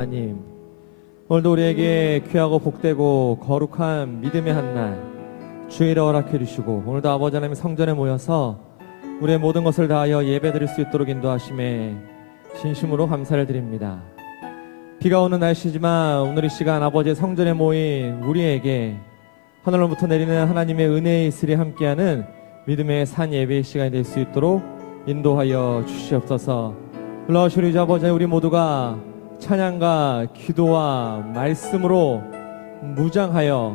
하나님, 오늘도 우리에게 귀하고 복되고 거룩한 믿음의 한날 주일을 허락해 주시고, 오늘도 아버지 하나님 성전에 모여서 우리의 모든 것을 다하여 예배드릴 수 있도록 인도하심에 진심으로 감사를 드립니다. 비가 오는 날씨지만 오늘 이 시간 아버지의 성전에 모인 우리에게 하늘로부터 내리는 하나님의 은혜의 이슬이 함께하는 믿음의 산 예배의 시간이 될 수 있도록 인도하여 주시옵소서. 놀라우신 우리 아버지, 우리 모두가 찬양과 기도와 말씀으로 무장하여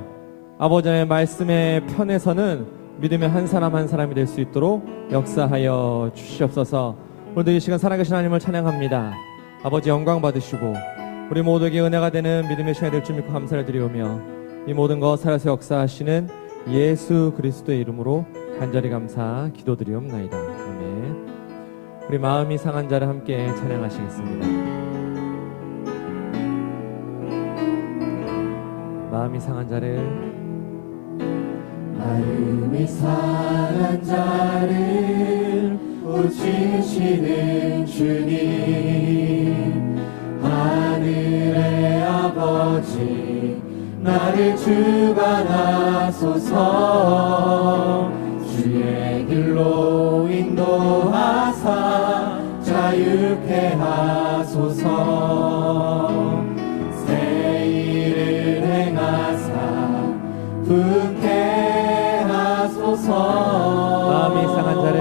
아버지의 말씀의 편에서는 믿음의 한 사람 한 사람이 될 수 있도록 역사하여 주시옵소서. 오늘도 이 시간 살아계신 하나님을 찬양합니다. 아버지 영광 받으시고 우리 모두에게 은혜가 되는 믿음의 시간이 될 줄 믿고 감사를 드리오며, 이 모든 것 살아서 역사하시는 예수 그리스도의 이름으로 간절히 감사 기도드리옵나이다. 아멘. 우리 마음이 상한 자를 함께 찬양하시겠습니다. 마음이 상한 자를, 마음이 상한 자를 고치시는 주님, 하늘의 아버지 나를 주관하소서. 주의 길로 인도하사 자유케 하소서. 분케 하소서. 마음이 상한 자를,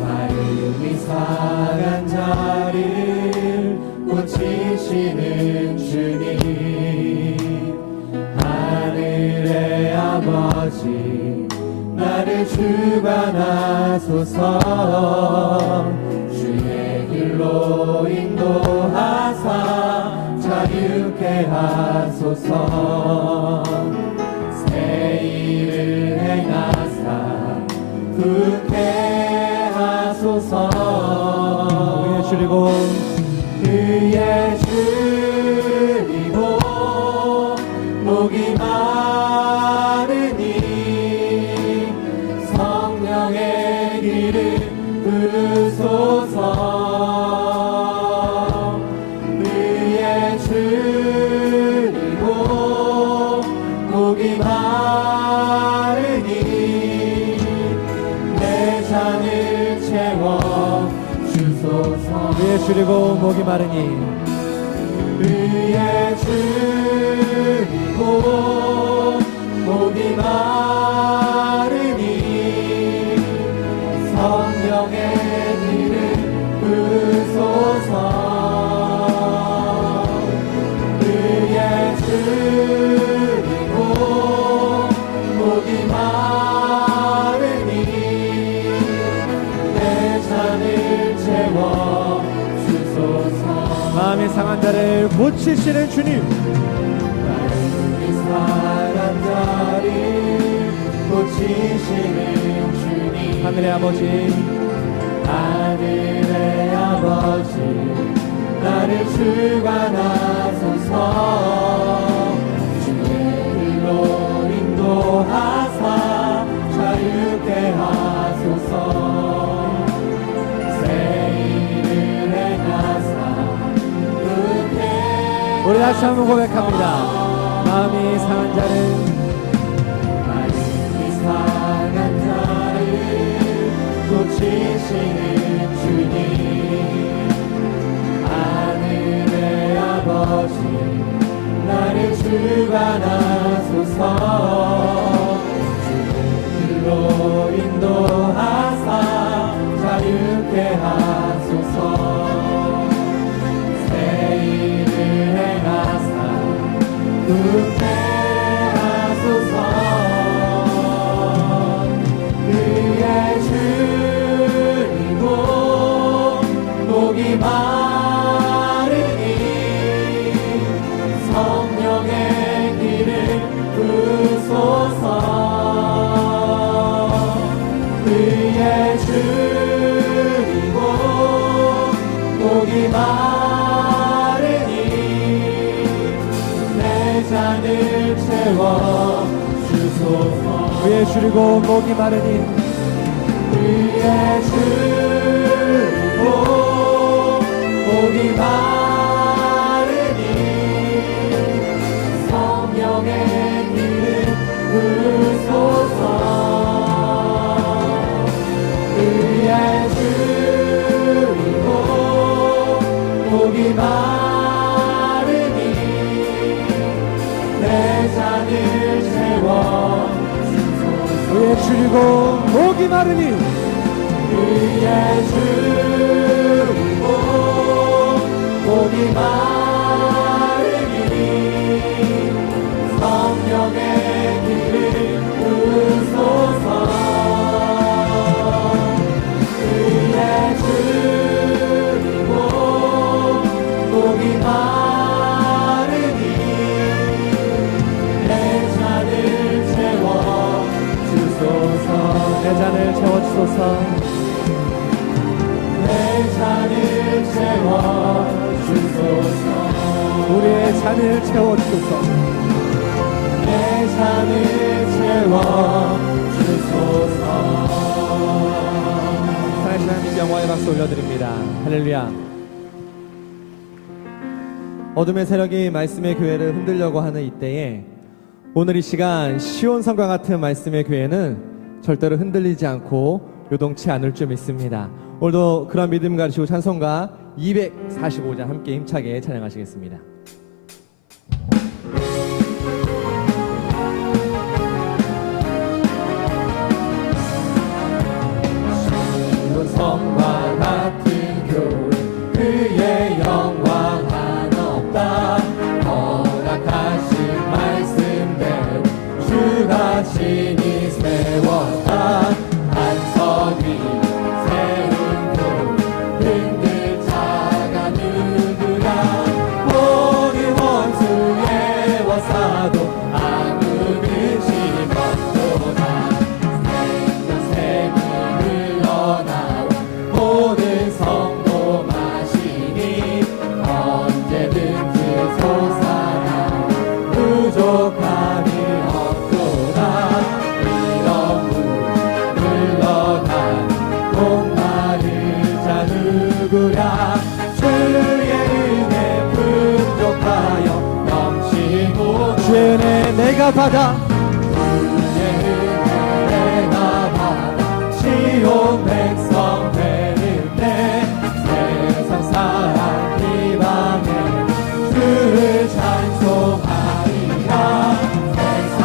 마음이 상한 자를 고치시는 주님, 하늘의 아버지 나를 주관하소서. 주의 길로 인도하사 자유케 하소서. 새 일을 행하사 굳게 하소서. 우리의 주리고 그의 주리고 목이 마르니 성령의 길을 부소서. 목이 마르니 내 잔을 채워 주소서. 위에 줄이고 목이 마르니, 위에 줄이고 목이 마르니 성령의 길을 부소서. 위에 줄이고 목이 마르니 내 잔을 채워 주소서. 마음이 상한 자를 고치시는 주님, 마음이 상한 자를 고치시는 주님, 하늘의 아버지 하늘의 아버지 나를 주관하소서. 주의 길로 인도하사 자유케 하소서. 새 일을 행하사 굳게 우리 다시 한번 고백합니다. 마음이 상한 자를, 마음이 상한 자를 고치시는 주님, 하늘의 아버지 나를 주관하소서. 주의 길로 인도하사 자유케 하소서. 새 일을 행하사 굳게 하소서. 그의 줄이고 목이 마르니 성령의 길을 부소서. 그의 줄이고 목이 마르니 내 잔을 채워 주소서. 위에 줄이고 목이 마르니, 위에 줄이고 목이 마 목이 마르니 내 잔을 채워 주소서. 그의 줄이고 목이 마르니 그의 줄이고 목이 마르니 성령의 길을 부으소서. 그의 줄이고 목이 마르니 내 잔을 채워 주소서. 내 잔을 채워주소서. 내 잔을 채워 주소서. 우리의 잔을 채워주소서. 내 잔을 채워 주소서. 살아계신 하나님 영광의 박수 올려드립니다. 할렐루야. 어둠의 세력이 말씀의 교회를 흔들려고 하는 이때에 오늘 이 시간 시온성과 같은 말씀의 교회는 절대로 흔들리지 않고 요동치 않을 줄 믿습니다. 오늘도 그런 믿음 가르치고 찬송가 245장 함께 힘차게 찬양하시겠습니다. 성과 같은 교회 그의 영광 한없다. 허락하신 말씀대로 주가 친히 세웠다. 반석 위 세운 교회 흔들 자가 누구라. 모든 원수의 원사도 아무 근심 없도다. 생명샘이 흘러나와 모든 성도 마시니 언제든지 솟아나 부족함이 없도다. 이런 물 흘러간 목마른 자 누구랴. 주의 은혜 풍족하여 넘치고 주의 은혜 내가 받아 주의 은혜 내가 받아 지옥 백성 되는데 세상 사람 비방에 주를 찬송하리라. 세상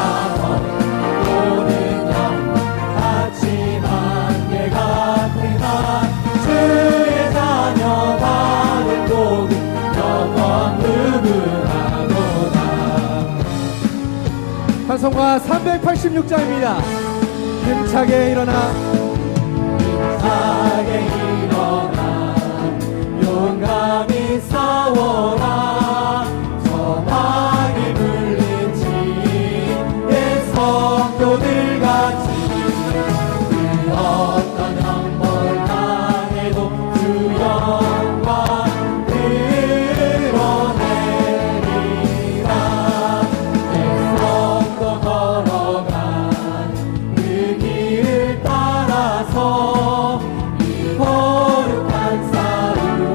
모든 영 같이 만개 같으나 주의 자녀 받을 복은 영원 무궁하도다. 찬송가 386장입니다. 힘차게 일어나 힘차게 일어나 용감히 싸워라. 저항이 물리친 옛 성도들 같이 그 어떤 형벌 당해도 주 영광 드러내리라. 옛 성도 걸어간 그 길을 따라서 이 거룩한 싸움을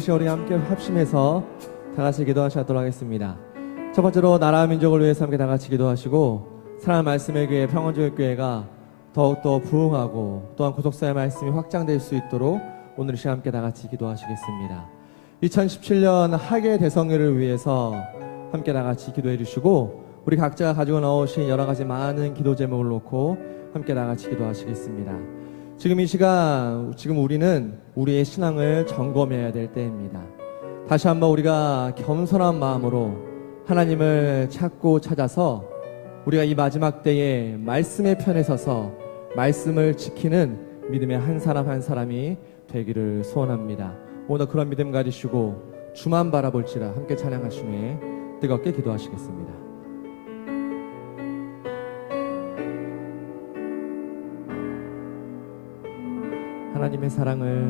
이 시간 우리 함께 합심해서 다 같이 기도하시도록 하겠습니다. 첫 번째로 나라와 민족을 위해서 함께 다 같이 기도하시고 사랑하는 말씀의 교회 평안교회가 더욱더 부흥하고 또한 구속사의 말씀이 확장될 수 있도록 오늘 이 시간 함께 다 같이 기도하시겠습니다. 2017년 학예 대성회를 위해서 함께 다 같이 기도해 주시고 우리 각자가 가지고 나오신 여러 가지 많은 기도 제목을 놓고 함께 다 같이 기도하시겠습니다. 지금 이 시간 우리는 우리의 신앙을 점검해야 될 때입니다. 다시 한번 우리가 겸손한 마음으로 하나님을 찾고 찾아서 우리가 이 마지막 때에 말씀의 편에 서서 말씀을 지키는 믿음의 한 사람 한 사람이 되기를 소원합니다. 오늘 그런 믿음 가지시고 주만 바라볼지라 함께 찬양하신 후에 뜨겁게 기도하시겠습니다. 하나님의 사랑을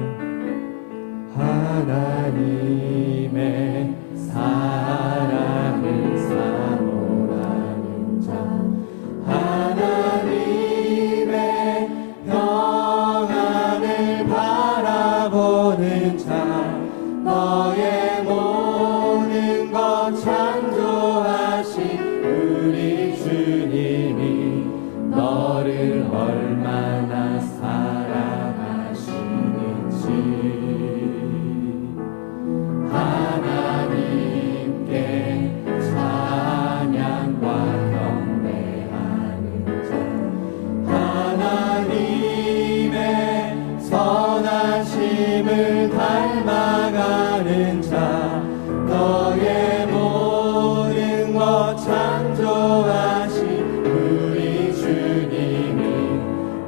사모하는 자 하나님의 평안을 바라보는 자 너의 모든 것 창조하신 우리 주님이 너를 얼마나 하나님께 찬양과 경배하는 자 하나님의 선하심을 닮아가는 자 너의 모든 것 창조하신 우리 주님이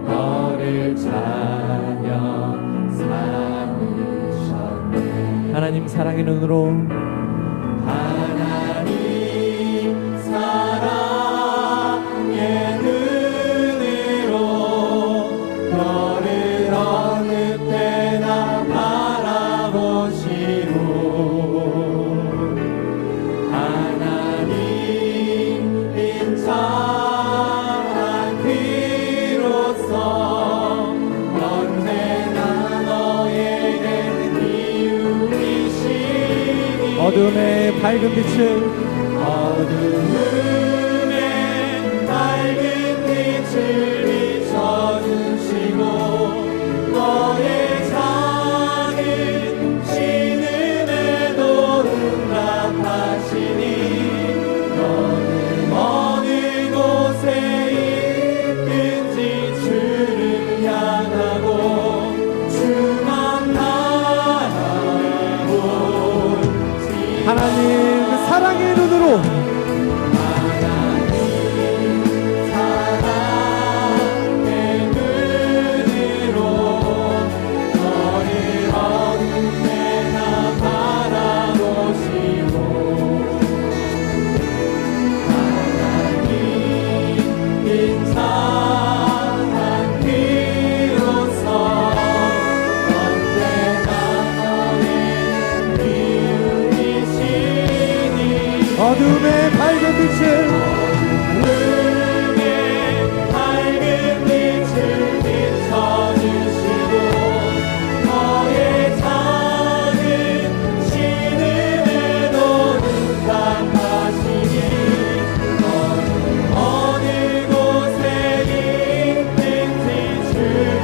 너를 찬양 삼으셨네. 하나님 사랑의 눈으로 하나님 사랑의 눈으로 너를 어느 때나 바라보시고 하나님 인자한 귀로서 언제나 너에게 이웃이시니 어둠의 밝은 빛을 비춰주시고 너의 작은 신음에도 응답하시니 너는 어느 곳에 있든지 주를 향하고 주만 바라보지 하나님 그 사랑의 눈으로 어둠의 밝은 빛을 비춰주시고 너의 작은 신음에도 응답하시니 너는 어느 곳에 있든지 주를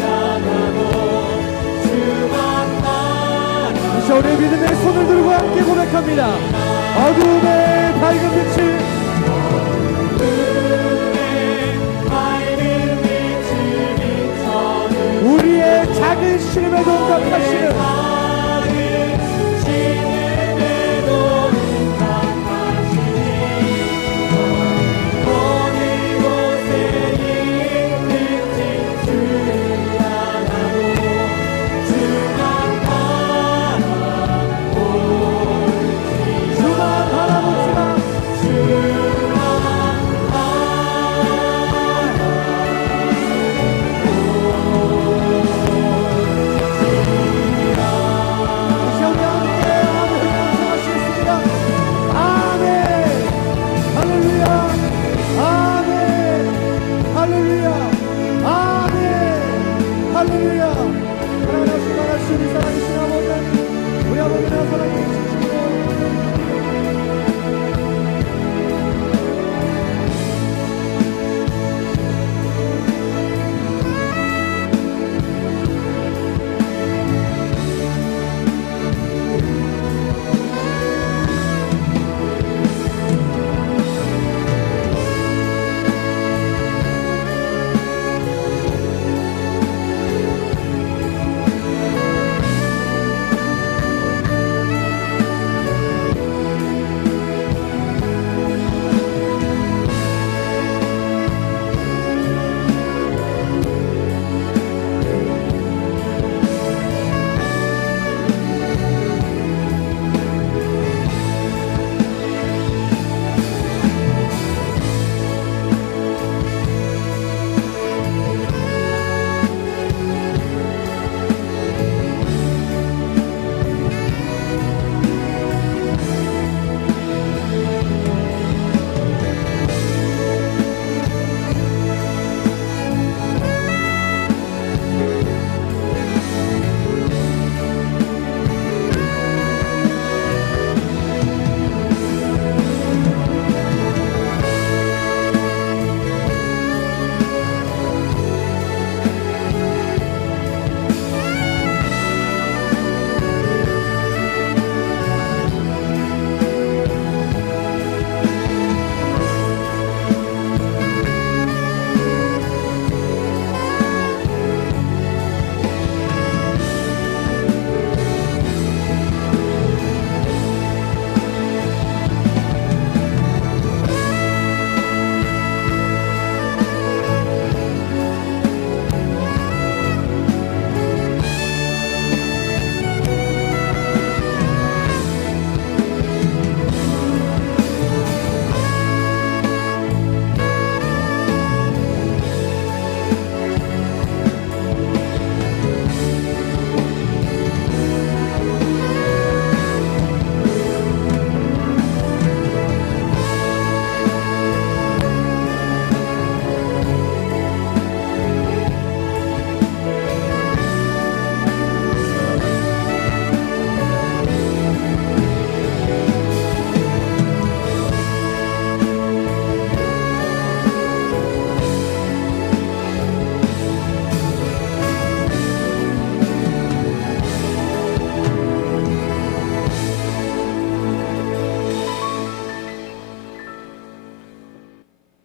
향하고 주만 바라보시 이제 우리의 믿음의 손을 들고 함께 고백합니다. 어둠의 밝은 빛을 우리의 작은 신음에도 응답하시는 어느 곳에 있든지 주를 향하고 주만 바라보지마 주만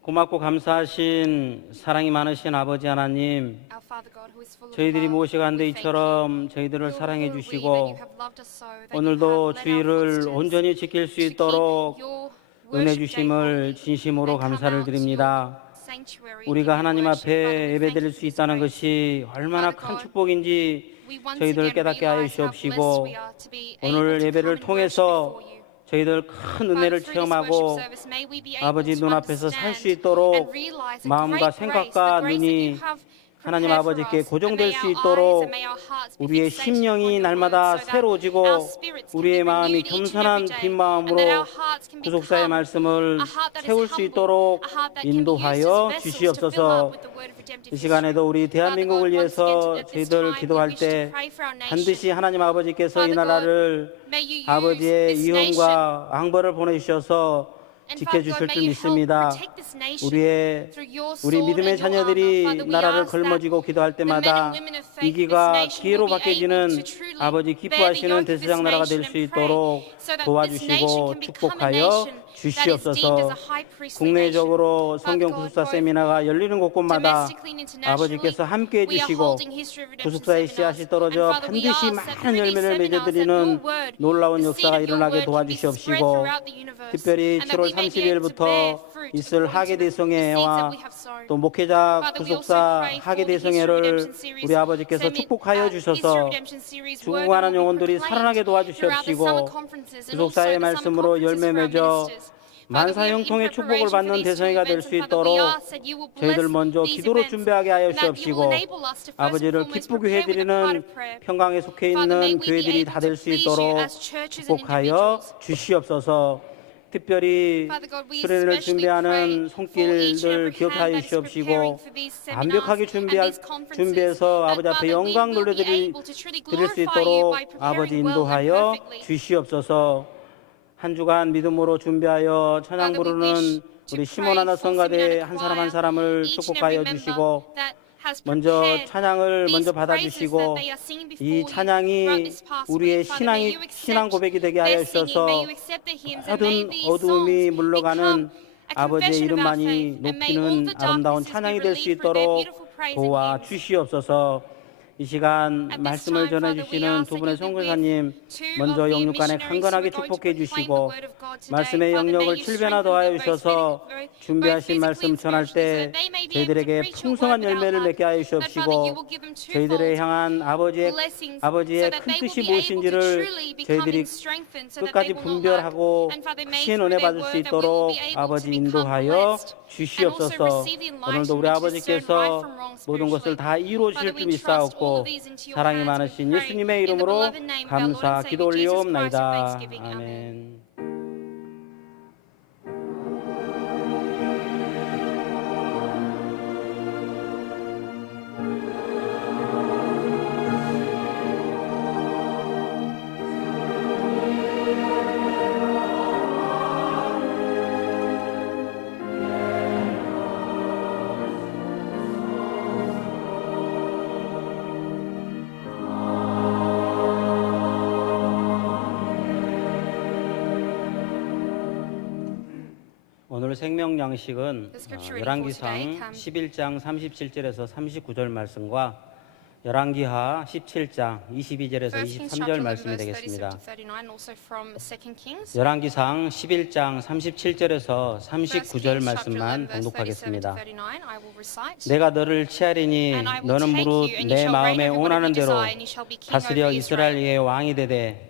고맙고 감사하신 사랑이 많으신 아버지 하나님, Our Father God, who is full of 저희들이 love, 무엇이간데 we thank you. 이처럼 저희들을 Lord, 사랑해 who are we that 주시고 you have loved us so, that you 오늘도 have led our 주의를 footsteps 온전히 지킬 수 to keep 있도록 your 은혜 worship day 주심을 holy 진심으로 and come 감사를 out to 드립니다. your sanctuary and 우리가 give you 하나님 worship. 앞에 Father, we 예배드릴 thank you 수 for this 있다는 grace. 것이 얼마나 Father 큰 God, 축복인지 We once 저희들 again 깨닫게 하여 realize how blessed 주옵시고 we are to be able 오늘 to 예배를 come and worship 통해서 before you. 저희들 큰 Father, 은혜를 through this 체험하고 worship service, may we be able 아버지 to 눈앞에서 살 수 understand 있도록 and realize the 마음과 great grace, 생각과 the grace that you 눈이 have 하나님 prepared for 아버지께 us. And 고정될 may 수 our eyes 있도록 and may our hearts be 우리의 fixated 심령이 upon your 날마다 word, so that 새로워지고 our spirits can be 우리의 마음이 renewed each and 겸손한 every day, 빈 and that 마음으로 our hearts can 구속사의 become 말씀을 a heart that is 채울 수 humble, 있도록 a heart that can be used 인도하여 as vessels to fill up 주시옵소서. with the word of redemptive 이 history. 시간에도 우리 Father God, 대한민국을 once 위해서 again, at this 저희들 time, we 기도할 wish to 때 pray for our nation. 반드시 하나님 아버지께서 이 Father God, 나라를 may you use 아버지의 this nation. 이혼과 앙벌을 보내주셔서 And Father God, 지켜주실 may 줄 you help 믿습니다. protect this nation 우리의 through your 우리 sword 믿음의 and your armor. 자녀들이 Father, we 나라를 ask that 걸머지고 기도할 the men 때마다 and women of faith 이 of this 기가 nation 기회로 will be able 바뀌어지는 to truly 아버지 bear the 기뻐하시는 yoke of this 대세상 나라가 될 nation 수 and pray 있도록 so that this nation 도와주시고 can become a 축복하여 nation that is deemed as 주시옵소서. a high priestly nation. 국내적으로 Father 성경 God, 구속사 both 세미나가 열리는 곳곳마다 domestically and internationally, 아버지께서 함께 we are 해주시고 holding history of redemption 구속사의 seminars. 씨앗이 And 떨어져 Father, we 반드시 ask that 많은 through these 열매를 seminars that your 맺어드리는 word, 놀라운 the seed 역사가 of your 일어나게 word, can be spread 도와주시옵시고 throughout the universe. 특별히 And that 7월 we may be able to 30일부터 bear fruit 있을 according to 하계 the seeds that 대성회와 we have sown. 또 목회자 Father, we also 구속사 pray 하계 for the History 대성회를 Redemption series, 우리 아버지께서 축복하여 History 주셔서 Redemption series word 죽어가는 that will be 영혼들이 살아나게 proclaimed throughout the 도와주시옵시고 summer conferences and also 구속사의 the summer 말씀으로 conferences 열매 for our 맺어 ministers. Father, we are in 만사형통의 축복을 preparation for 받는 these two 대성회가 될 events, 수 and Father, we 있도록 ask that you will 저희들 bless 먼저 these 기도로 events, 준비하게 하여 and that you will 주옵시고 enable us to first and 아버지를 foremost 기쁘게 prepare with a heart 해드리는 of prayer. 평강에 속해 Father, may 있는 we be 교회들이 able 다 to 될 수 please you 있도록 as churches and 축복하여 individuals. 주시옵소서. 특별히 Father God, we 수련회를 especially 준비하는 pray for each and 손길들 every 기억하여 hand that is 주시옵시고 preparing for these seminars 완벽하게 and these conferences. 준비해서 That, 아버지 앞에 Father, we 영광 will be 돌려드릴 able to truly 수 glorify you 있도록 by 아버지 preparing well and 인도하여 perfectly. 주시옵소서. 한 주간 믿음으로 준비하여 찬양 Father, we 부르는 wish to 우리 pray 시몬하나 for 성가대 Seminary 한 사람 한 Choir, 사람을 each and 축복하여 every member 주시고 that has 먼저 prepared 찬양을 these 먼저 praises that 받아주시고 they are singing before 이 you throughout 찬양이 this past 우리의 week. Father, may you 신앙 accept 고백이 되게 하여 their singing, 주셔서 may you accept their hymns, and may 모든 these 어두움이 songs 물러가는 become a 아버지의 confession of our 이름만이 faith, and may all 높이는 the 아름다운 darknesses be 찬양이 될 수 relieved through their 있도록 beautiful praise and hymns. 도와주시옵소서. 이 시간 At this 말씀을 time, Father, we 전해주시는 ask 두 that 분의 you be 선교사님 with two 먼저 of the 영육간에 missionaries who 강건하게 are going to 축복해 proclaim 주시고 the word of God today. 말씀의 Father, may 영역을 you 7배나 strengthen 더하여 them both 주셔서 both 준비하신 physically 말씀 and 전할 spiritually, so 때 that they may be able to 저희들에게 preach your word 풍성한 without 열매를 lack. 맺게 하여 That, Father, 주옵시고 you will give them 저희들을 twofold 향한 아버지의 blessings, so 아버지의 that 큰 they will 뜻이 be able to 무엇인지를 truly become 저희들이 strengthened, so that 끝까지 they will not lack. 분별하고 And Father, may 크신 through 은혜 their 받을 수 word that we will 있도록 be able to 아버지 become 인도하여 blessed and also 주시옵소서. receive the 오늘도 우리 enlightenment to discern right 아버지께서 from wrong 모든 것을 spiritually. 다 이루어질 Father, 줄 we trust all 믿사옵고 of these into your 사랑이 hands. We 많으신 pray 예수님의 in the 이름으로 beloved name of our Lord 감사 and 기도 Savior Jesus Christ of 올리옵나이다. thanksgiving. Amen. 아멘. 오늘 생명 양식은 The scripture reading for 열왕기상 today comes 11장 37절에서 39절 말씀과 열왕기하 17장 22절에서 1 Kings 23절 chapter 11 말씀이 verse 37 되겠습니다. to 39, also from 2 Kings. 열왕기상 11장 37절에서 1 39절 Kings chapter 말씀만 11 verse 37 to 봉독하겠습니다. 39, I will recite. 내가 너를 취하리니 And I will 너는 take 무릇 you, and you 내 shall reign 마음에 over whatever 원하는 you 대로 desire, and you shall be king 다스려 over Israel. 이스라엘의 왕이 되되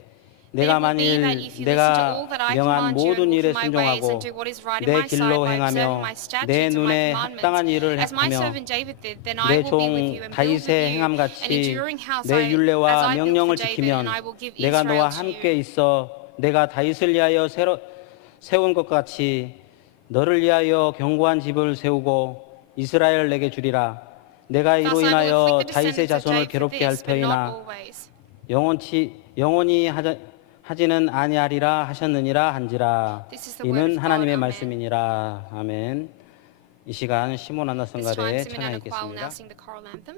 내가 It will be 만일 that if you listen to 내가 all that I 명한 command you and 모든 walk 일에 in my ways 순종하고 and do what is right in 내 my sight 길로 by 행하며 observing my 내 statutes and my 눈에 합당한 commandments, 일을 as my 행하며 servant David did, then I 내 will be with 종 you and build with 다윗의 you an 행함같이 enduring house 내 as I 율례와 built 명령을 for David, 지키면 and I will give 내가 너와 Israel to 함께 you. 있어 내가 다윗을 위하여 세운 것 같이 너를 위하여 견고한 집을 세우고 이스라엘 내게 주리라. 내가 이로 Thus I will 인하여 afflict the 다윗의 descendants of 자손을 Jacob for 괴롭게 할 this, but not 터이나 always. 영원히 하지는 아니하리라 하셨느니라 한지라. This is the word 이는 of God. 하나님의 Amen. 말씀이니라. 아멘. 이 시간 시몬 안나 This time, 성가대의 Simon and the choir will 찬양이겠습니다. now sing the choral anthem.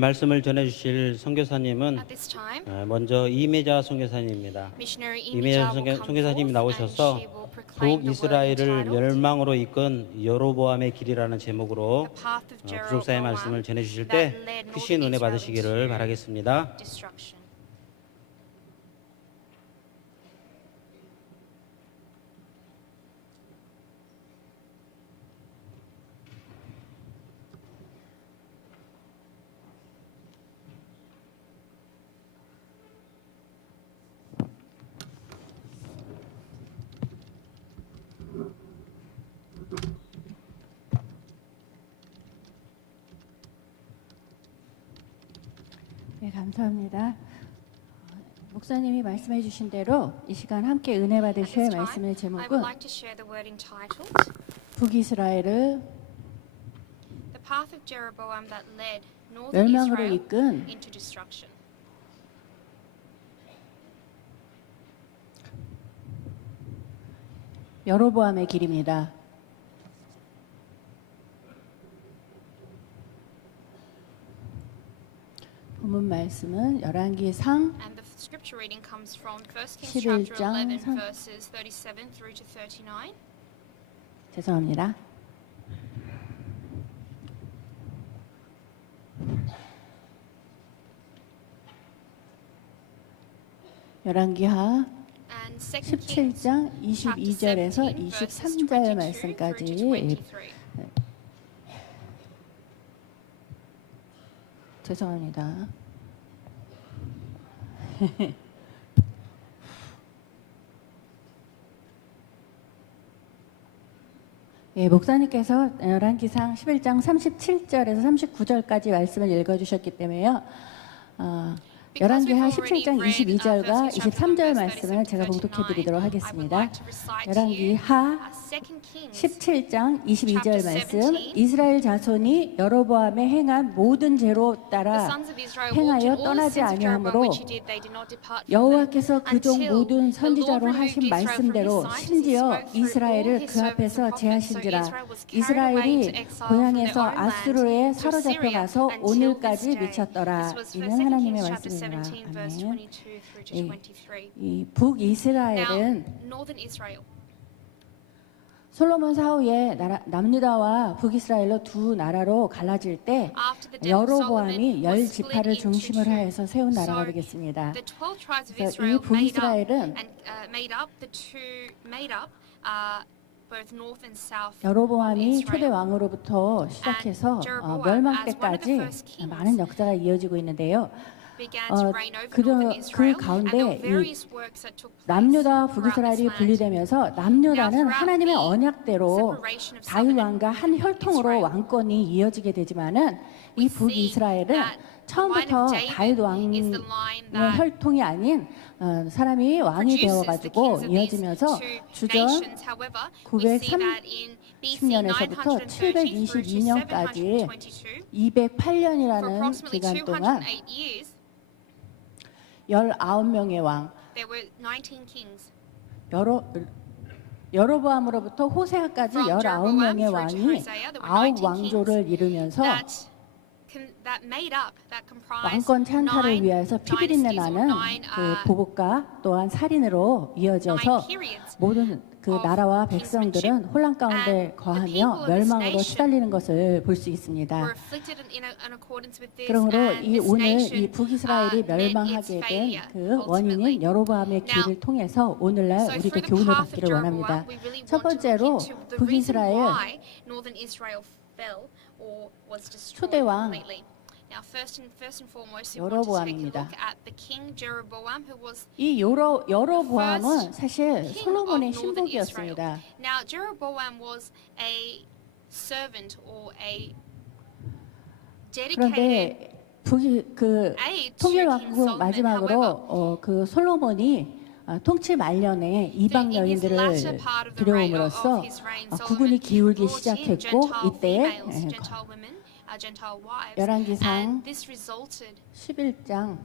말씀을 전해주실 선교사님은 At this time, 먼저 이매자 선교사님입니다. missionary 이매자 Imija will come 선교사님이 forth and 나오셔서 she will proclaim the word 북이스라엘을 entitled 멸망으로 이끈 여로보암의 길이라는 제목으로 The Path of 부족사의 말씀을 전해주실 때 that led 크신 은혜 Northern 받으시기를 Israel into 바라겠습니다. destruction. 네, 감사합니다. 목사님이 말씀해 주신 대로 이 시간 함께 은혜 At 받으실 this time, 말씀의 I 제목은 would like to share the word entitled 북이스라엘을 The Path of Jeroboam that led Northern 멸망으로 Israel 이끈 into destruction. 여로보암의 길입니다. 본문 말씀은 열왕기상 And the scripture reading comes from 1 Kings 11 chapter 장 11 삼- verses 37 through to 39. 죄송합니다. 열왕기하 And 2 Kings 17장 chapter 22절에서 17 verses 23절 22 through to 말씀까지 23. 죄송합니다. 예, 목사님께서 열왕기상 11장 37절에서 39절까지 말씀을 읽어주셨기 때문에요. 열왕기하 17장 22절과 23절 말씀을 제가 봉독해드리도록 하겠습니다. 열왕기하 17장 22절 말씀, 이스라엘 자손이 여로보암의 행한 모든 죄로 따라 행하여 떠나지 아니하므로 여호와께서 그종 모든 선지자로 하신 말씀대로 심지어 이스라엘을 그 앞에서 제하신지라. 이스라엘이 고향에서 아수르에 사로잡혀 가서 오늘까지 미쳤더라. 이는 하나님의 말씀입니다. 아멘. 이 북이스라엘은 솔로몬 사후에 남유다와 북이스라엘로 두 나라로 갈라질 때 여로보암이 열 지파를 중심으로 하여서 세운 나라가 되겠습니다. 그래서 이 북이스라엘은 여로보암이 초대 왕으로부터 시작해서 멸망 때까지 많은 역사가 이어지고 있는데요. 그 가운데 이 남유다와 북이스라엘이 분리되면서 남유다는 하나님의 언약대로 다윗 왕과 한 혈통으로 왕권이 이어지게 되지만은 이 북이스라엘은 처음부터 다윗 왕의 혈통이 아닌 사람이 왕이 되어가지고 이어지면서 주전 930년에서부터 722년까지 208년이라는 기간 동안 19명의 왕, 여로보암으로부터 호세아까지 19명의 왕이 9왕조를 이루면서 왕권 찬탈을 위해서 피비린내 나는 그 보복과 또한 살인으로 이어져서 모든 그 나라와 백성들은 혼란 가운데 거하며 멸망으로 시달리는 것을 볼 수 있습니다. 그러므로 오늘 이 북이스라엘이 멸망하게 된 그 원인인 여로보암의 길을 통해서 오늘날 우리도 교훈을 받기를 원합니다. 첫 번째로 북이스라엘 초대 왕 여로보암입니다. 이 여로보암은 사실 솔로몬의 신복이었습니다. 그런데 통일왕국 마지막으로 그 솔로몬이 통치 말년에 이방 여인들을 들여옴으로써 국군이 기울기 시작했고 이때 열왕기상 11장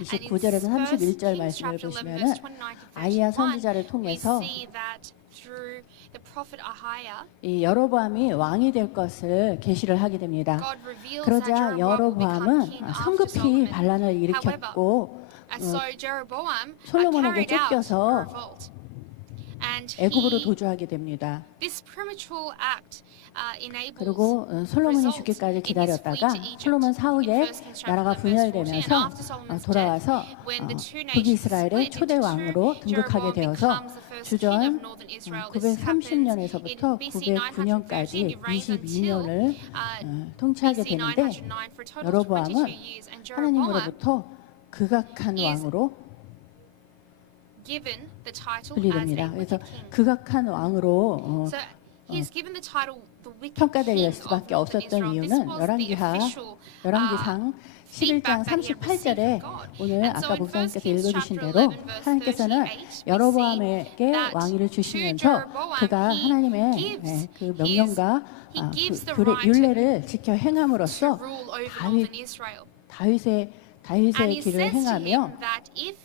29절에서 31절 말씀을 보시면은 아이야 선지자를 통해서 the prophet Ahiah, 이 여로보암이 왕이 될 것을 계시를 하게 됩니다. God reveals that 그러자 Jeroboam will become 여로보암은 king after 성급히 Solomon. 반란을 일으켰고 And so Jeroboam 솔로몬에게 carried out 쫓겨서 a revolt. And 애굽으로 he, 도주하게 됩니다. this premature act enables 그리고 솔로몬이 죽기까지 기다렸다가 솔로몬 사후에 나라가 분열되면서 돌아와서 북이스라엘의 초대 왕으로 등극하게 되어서 주전 930년에서부터 909년까지 22년을 통치하게 되는데 여로보암은 하나님으로부터 극악한 왕으로 given the title 분리됩니다. as a 그래서 wicked king. 극악한 왕으로 So he's given the title the wicked 평가될 king 수밖에 of 없었던 Israel. This 이유는 was the official 열왕기상 11장 38절에 오늘 아까 목사님께서 읽어주신 대로 하나님께서는 여로보암에게 왕위를 주시면서 그가 하나님의 그 명령과 그 율례를 지켜 행함으로써 rule over 다윗- northern Israel. And 다윗의 he 길을 says to 행하며 him that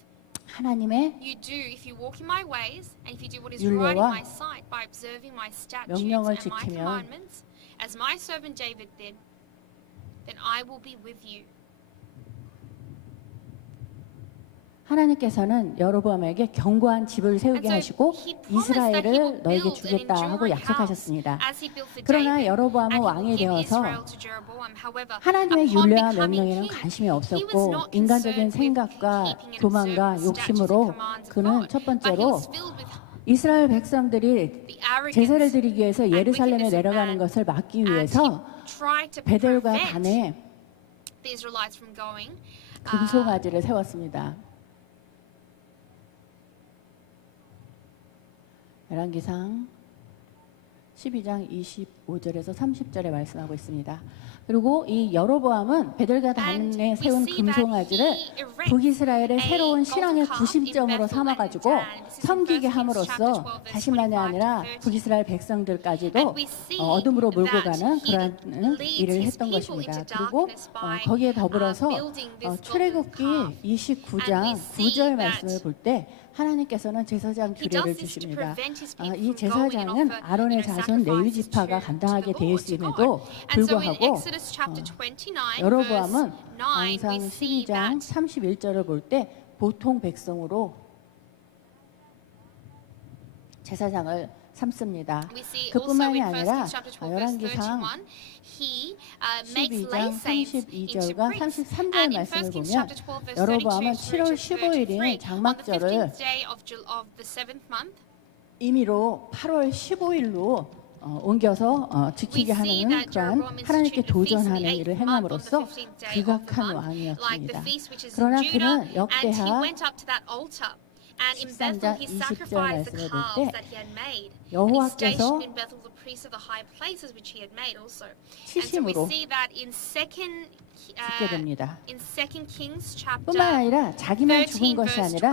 하나님의 if you walk in my ways, and if you do what is right in 율례와 my sight by observing my statutes 명령을 and my 지키면 commandments, as my servant David did, then I will be with you. 하나님께서는 여로보암에게 견고한 집을 세우게 하시고 이스라엘을 너에게 주겠다 하고 약속하셨습니다. 그러나 여로보암은 왕이 되어서 하나님의 율례와 명령에는 관심이 없었고 인간적인 생각과 교만과 욕심으로 그는 첫 번째로 이스라엘 백성들이 제사를 드리기 위해서 예루살렘에 내려가는 것을 막기 위해서 베델과 단에 금송아지를 세웠습니다. 열왕기상 12장 25절에서 30절에 말씀하고 있습니다. 그리고 이 여로보암은 베델과 단에 세운 금송아지를 북이스라엘의 새로운 신앙의 구심점으로 삼아가지고 섬기게 함으로써 자신만이 아니라 북이스라엘 백성들까지도 어둠으로 몰고 가는 그런 일을 했던 것입니다. 그리고 거기에 더불어서 출애굽기 29장 9절 말씀을 볼 때 하나님께서는 제사장 규례를 주십니다. 이 제사장은 아론의 자손 레위 지파가 감당하게 되어 있음에도 불구하고 여로보암은 항상 12장 31절을 볼 때 보통 백성으로 제사장을 삼습니다. 그뿐만이 아니라 열왕기상 12장 32절과 33절 말씀을 보면 여로보암은 7월 15일인 장막절을 임의로 8월 15일로 옮겨서 지키게 하는 그러한 하나님께 도전하는 일을 행함으로써 극악한 왕이었습니다. 그러나 그는 역대하 13장 20절 말씀을 볼 때 여호와께서 치심으로 죽게 됩니다. 뿐만 아니라 자기만 죽은 것이 아니라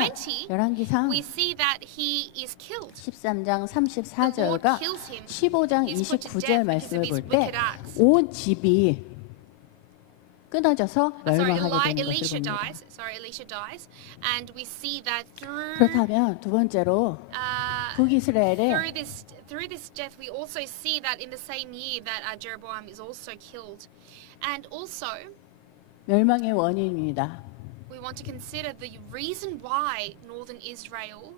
열왕기상 13장 34절과 15장 29절 말씀을 볼 때 온 집이 끊어져서 멸망하게 되는 것을 봅니다. 그렇다면 두 번째로 북이스라엘의 through this death, we also see that in the same year that Jeroboam is also killed, and also 멸망의 원인입니다. we want to consider the reason why northern Israel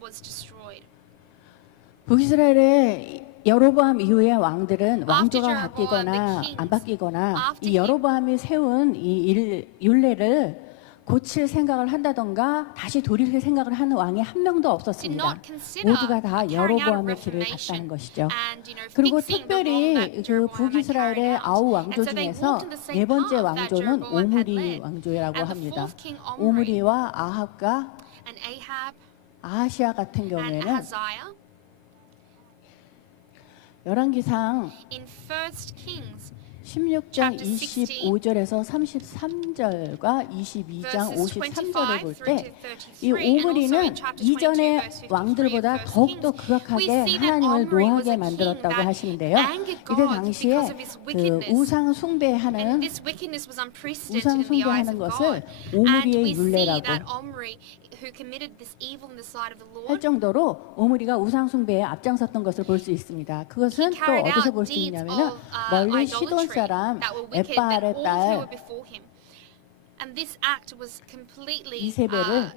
was destroyed. 북이스라엘의 여로보암 이후의 왕들은 왕조가 바뀌거나 안 바뀌거나 이 여로보암이 세운 이 율례를 고칠 생각을 한다던가 다시 돌이킬 생각을 하는 왕이 한 명도 없었습니다. 모두가 다 여로보암의 길을 갔다는 것이죠. 그리고 특별히 그 북이스라엘의 아우 왕조 중에서 네 번째 왕조는 오므리 왕조라고 합니다. 오므리와 아합과 아하시아 같은 경우에는 열왕기상 16장 25절에서 33절과 22장 53절을 볼 때 이 오므리는 이전의 왕들보다 더욱더 극악하게 하나님을 노하게 만들었다고 하시는데요. 이때 당시에 그 우상 숭배하는 것을 오므리의 율례라고 who committed this evil in the sight of the 할 Lord. 정도로 오므리가 우상 숭배에 앞장섰던 것을 볼 수 있습니다. 그것은 또 Carried 어디서 out 볼 수 deeds 있냐면은 of 멀리 시돈 idolatry 사람 that were wicked than 에바알의 all who 딸 were before him. And this act was completely 이세벨을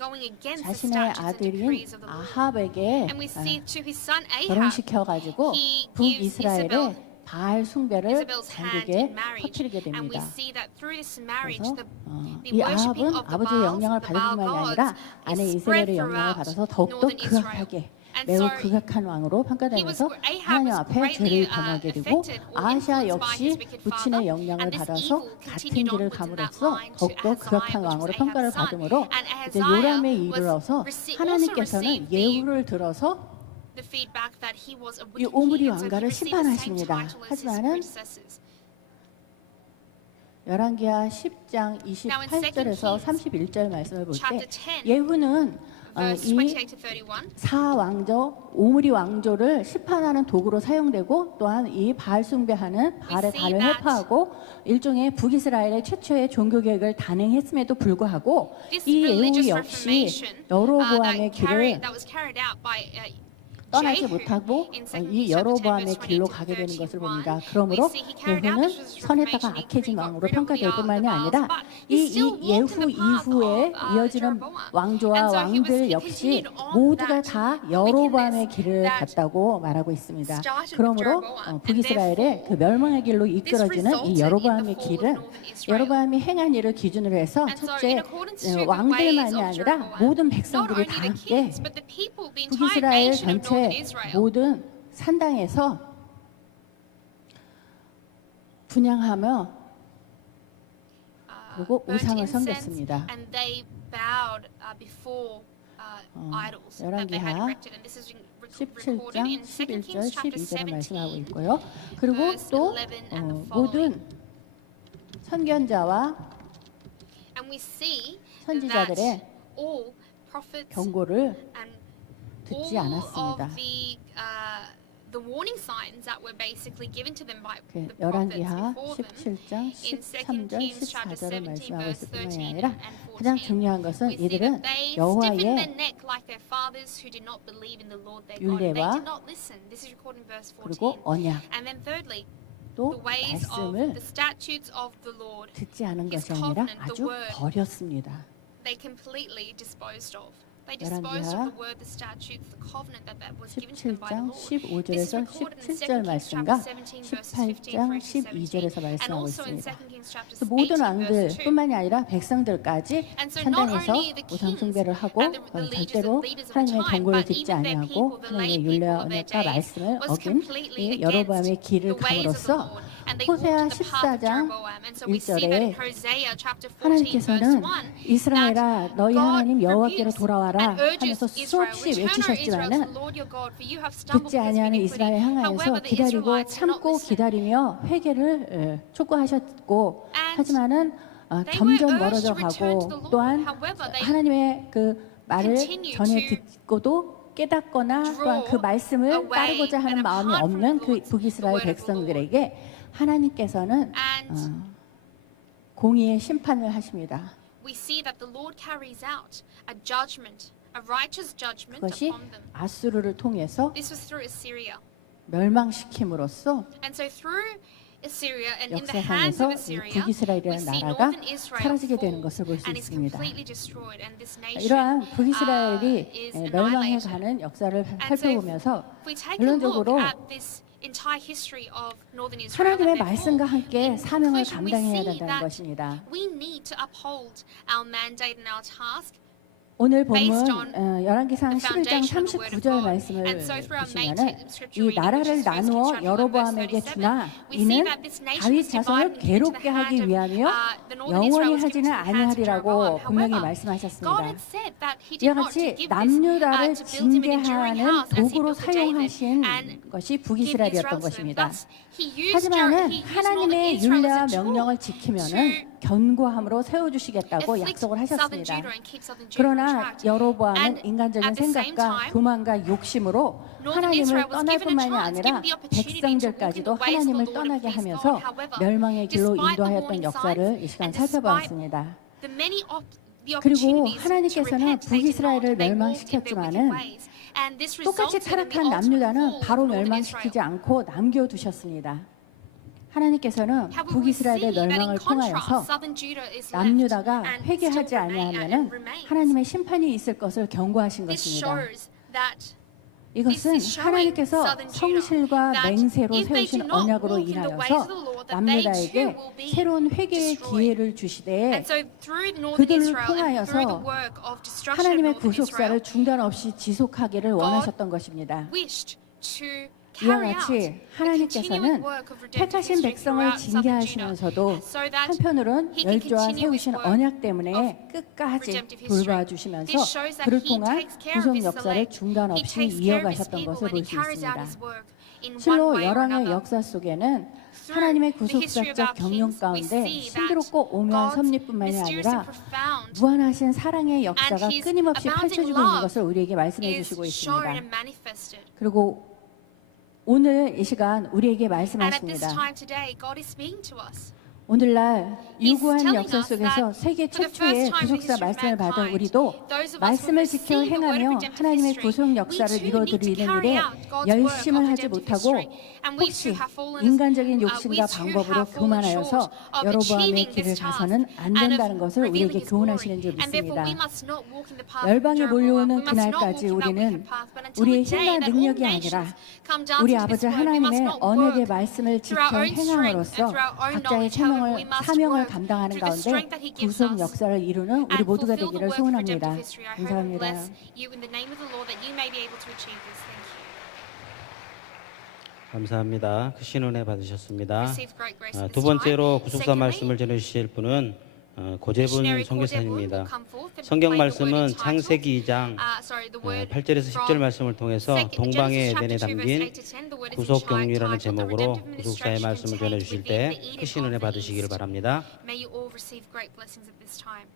going against the 자신의 statutes and 아들인 decrees of the Lord. 아합에게 And we see to his son Ahab, 결혼시켜가지고 he gives 북이스라엘의 Isabel 바알 숭배를 Isabel's hand 잔국에 in marriage. 퍼뜨리게 And we 됩니다. see that through this marriage, 그래서 the 이 worshipping 아합은 of the 아버지의 Baals, 영향을 the 받을 Baal 뿐만이 gods, 아니라 아내 is 이세벨의 spread 영향을 throughout 받아서 더욱더 northern Israel. 극악하게 And 매우 so 극악한 왕으로 평가되면서 Ahab 하나님 was 앞에 greatly, 죄를 범하게 되고 affected or 아하시아 influenced by his 역시 wicked 부친의 father, 영향을 and this 받아서 evil 같은 continued 길을 onwards in that 감으로써 line to 더욱더 Ahaziah, 극악한 which was 왕으로 평가를 Ahab's son. 받음으로 And 이제 Ahaziah 요람에 was 이르러서 also 하나님께서는 received the 예후를 들어서 the feedback that he was a 이 wicked 오므리 king, and so he 왕가를 received the same 심판하십니다. title as his 하지만은 predecessors. 열왕기하 10장 Now in 28절에서 2 31절 말씀을 볼 때 chapter 10, 예후는 verse 이 28 to 31, 사왕조 오므리 왕조를 심판하는 도구로 사용되고 또한 이 바알 숭배하는 바알의 see 단을 that 해파하고 일종의 북이스라엘의 최초의 종교 개혁을 단행했음에도 불구하고 this 이 예후 religious 역시 reformation 여로보암의 길을 that was carried out by 떠나지 Jehu 못하고 in 이 2 여로보암의 chapter 10, 길로 verse 가게 되는 20 것을 to 봅니다. 31. 그러므로 We see he carried out 예후는 this 선했다가 reformation. He 악해진 got 왕으로 rid of the 평가될 뿐만이 Baals, 아니라 but 이 he still walked in 예후 the path 이후에 of 이어지는 Jeroboam. 왕조와 And so he 왕들 was- he 역시 continued on 모두가 that 다 여로보암의 wickedness 길을 that 갔다고 말하고 있습니다. started with 그러므로 Jeroboam. And 북이스라엘의 그 멸망의 길로 이끌어지는 resulted 이 in 여로보암의 the fall of 길은 northern Israel. 여로보암이 행한 일을 기준으로 해서 And so 첫째 in accordance to the 왕들만이 ways of 아니라 Jeroboam, 모든 not 백성들이 only 다 the 함께 kings, but the people, the entire 북이스라엘 nation of northern 전체 Israel, 모든 산당에서 분향하며 그리고 burnt 우상을 incense, 섬겼습니다. and they bowed before idols that they had 열왕기하 erected. And this is recorded 17장 in 2 11절 Kings chapter 12절을 말씀하고 17. 있고요. 그리고 verse 또 11 and the 모든 선견자와 And we see 선지자들의 that all prophets 경고를 and 듣지 all 않았습니다. of the warning signs that were basically given to them by 그 the prophets 열왕기하 before them. 17장 In 2 13절 Kings chapter 14절을 17 말씀하고 verse 있을 뿐만이 13 아니라 and 가장 14. 중요한 것은 We see 이들은 that they stiffened their 여호와의 neck like their fathers who did not believe in the Lord their God. They 율례와 did not listen. This is recorded in verse 14. 그리고 언약 And then thirdly, 또 the ways of 말씀을 the statutes of the Lord, 듣지 않은 His 것이 아니라 covenant, the 아주 word. 버렸습니다. they completely disposed of. They 열왕기하 disposed of the word, the statutes, the covenant that was given to them by the 17장 Lord. This is 15절에서 recorded in 2 17절 Kings 말씀과 chapter 17 verses 15 18장 through to 12절에서 17, and 말씀하고 also in 있습니다. 2 Kings chapter 그 모든 18 왕들 verse 2. 뿐만이 아니라 백성들까지 And so not 산당에서 only the 우상 kings 숭배를 하고 and the 절대로 leaders of the 하나님의 time, 경고를 but 듣지 even their 아니하고 people, the lay 하나님의 people 율례와 of their 언약과 days, 말씀을 was 어긴 completely 이 against 여로보암의 길을 the ways of the 감으로써 Lord. And they walked 호세아 in the path of 14장 Jeroboam. And so we see that in 1절에 Hosea chapter 14 verse 하나님께서는 1 이스라엘아 that 너희 God 하나님 여호와께로 rebukes 돌아와라 and urges 하면서 Israel, 수없이 return, O Israel, to 외치셨지만은 the Lord your God, for you have stumbled 듣지 because of 아니하는 iniquity. 이스라엘 향하여서 However, the 기다리고 Israelites did not 참고 listen. 기다리며 회개를 촉구하셨고 And 하지만은 they 점점 were urged 멀어져 to return to the 가고 Lord. 또한 However, they 하나님의 그 말을 continue 전에 to 듣고도 깨닫거나 또한 그 말씀을 away 따르고자 하는 and 마음이 apart from 없는 the 그 Lord's- 북이스라엘 the word of the Lord. 백성들에게 하나님께서는 And 공의의 심판을 하십니다. we see that the Lord carries out a judgment, a righteous judgment 그것이 upon them. 아수르를 통해서 This was through Assyria. 멸망시킴으로써 And so through Assyria and in the hands 역사상에서 of 이 Assyria, we 북이스라엘이라는 see 나라가 northern Israel 사라지게 되는 fall 것을 볼 수 and is 있습니다. completely destroyed, and this nation 이러한 북이스라엘이 is 멸망해 annihilated. 가는 역사를 And so 살펴보면서 if we take a look 결론적으로 at this entire history of northern Israel 하나님의 and their 말씀과 fall, 함께 in 사명을 conclusion, we 감당해야 see 된다는 that 것입니다. we need to uphold our mandate and our task 오늘 based 본문 on 열왕기상 the 11장 foundation of the word of 39절 God. 말씀을 And so through our main 보시면은 scripture 이 reading, which 나라를 is 1 Kings 나누어 chapter 1 여로보암에게 verse 37, 주나 we see 이는 that this nation 다윗 was 자손을 divided into the 괴롭게 hand 하기 of 위하며 the northern 영원히 Israel was given 하지는 to the hands of 아니하리라고 Jeroboam. 분명히 However, God 말씀하셨습니다. had said that He 이와 did not to 같이 give this 남유다를 to build him an enduring 징계하는 house as He 도구로 built for David 사용하신 and 것이 give 북이스라엘이었던 Israel to them. 것입니다. Thus, He used 하지만은 northern 하나님의 Israel 율례와 as a tool 명령을 지키면은 견고함으로 세워주시겠다고 afflict 약속을 southern 하셨습니다. Judah and keep southern Judah 그러나 trapped. 여로보암은 And 인간적인 at the same 생각과 time, 교만과 욕심으로 Northern 하나님을 Israel was 떠날 given a 뿐만이 chance, 아니라 given the opportunity to walk in 백성들까지도 the ways of the 하나님을 Lord 떠나게 and please 하면서 God. However, 멸망의 길로 despite the 인도하였던 warning 역사를 이 signs 시간 and despite 살펴보았습니다. the many the 그리고 opportunities to 하나님께서는 repent, they did not. 북이스라엘을 They walked in their 멸망시켰지만은 wicked ways. And this 똑같이 resulted in the 타락한 ultimate 남유다는 fall 바로 of northern 멸망시키지 Israel. 않고 남겨두셨습니다. 하나님께서는 However, we see 북이스라엘의 that in 멸망을 통하여서 contrast, southern Judah is left 남유다가 and 회개하지 still 아니하면은 remains. 하나님의 심판이 있을 것을 경고하신 This 것입니다. shows that 이것은 This is showing 하나님께서 southern Judah 성실과 that 맹세로 if they 세우신 do not 언약으로 walk in the ways of the 인하여서 Lord, that they too 남유다에게 will be 새로운 회개의 destroyed. 기회를 주시되 And so through northern 그들을 Israel and through the 통하여서 work of destruction of 하나님의 northern 구속사를 Israel, 중단 없이 지속하기를 원하셨던 것입니다. wished to 이와 carry out 같이 the continuing 하나님께서는 work of redemptive 택하신 history 백성을 throughout southern Judah, 징계하시면서도 so that 한편으로는 He can 열조와 continue His 세우신 work 언약 때문에 of 끝까지 redemptive history. 돌봐주시면서 This shows that 그를 He 통한 takes care of 구속 His 역사를 select. 중단 He 없이 takes care of His 이어가셨던 people 것을 and 볼 He 수 carries out 있습니다. His work in one 실로 way or 열왕의 another. 역사 속에는 Through 하나님의 the history of 구속사적 our 경륜 kings, we 가운데 see that 신비롭고 오묘한 God's 섭리뿐만이 mysterious and 아니라 profound 무한하신 사랑의 역사가 and His 끊임없이 abounding 펼쳐지고 있는 love 것을 우리에게 말씀해 is 주시고 shown 있습니다. and manifested. 그리고 오늘 이 시간 우리에게 And at this 말씀하십니다. time today, God is speaking to us. 오늘날 He's 유구한 telling 역사 us 속에서 that 세계 for the 최초의 first time in the 구속사 history of 말씀을 받은 mankind, 우리도 those of us who 말씀을 have 지켜 received the word of 행하며 redemptive 하나님의 history, 구속 역사를 we too need to 이루어드리는 carry 일에 out God's work 열심을 of 하지 redemptive 못하고 history. And we 혹시 too have fallen 인간적인 we 욕심과 too 방법으로 have fallen 교만하여서 short of 여로보암의 achieving 길을 this task 가서는 안 and 된다는 of 것을 revealing 우리에게 His 교훈하시는 glory. 줄 And therefore we 믿습니다. must not walk in the path of 열방에 Jeroboam. 몰려오는 We must not 그날까지 walk in that 우리는 wicked path. But until 우리의 the day 힘과 that all 능력이 nations 아니라 come down 우리 to 아버지 this word, we must 하나님의 not 언약의 work 말씀을 through 지켜 our own strength and 행함으로써 through our own 각자의 knowledge. However, we must 사명을 work 감당하는 through the 가운데 strength that He gives 구속 us 역사를 이루는 우리 and 모두가 fulfill the 되기를 work of 소원합니다. redemptive history. I hope and 감사합니다. bless you in the name of the Lord that you may be able to achieve this. Thank you. 감사합니다. 크신 은혜 받으셨습니다. Receive great grace at 두 this 번째로 time. 구속사 Secondly, 말씀을 전해주실 분은 고재분 missionary Cordebo will 선교사님입니다. come forth and 성경 proclaim the word 말씀은 entitled, 창세기 2장 the word 8절에서 10절 from 말씀을 통해서 Genesis 동방의 chapter 에덴에 2, verse 담긴 8 to 10, the word is 구속 경륜이라는 entitled, The 제목으로 Redemptive 구속사의 Administration 말씀을 contained 전해주실 within 때 the Eden 크신 of 은혜 the 받으시기를 East. 바랍니다. May you all receive great blessings at this time.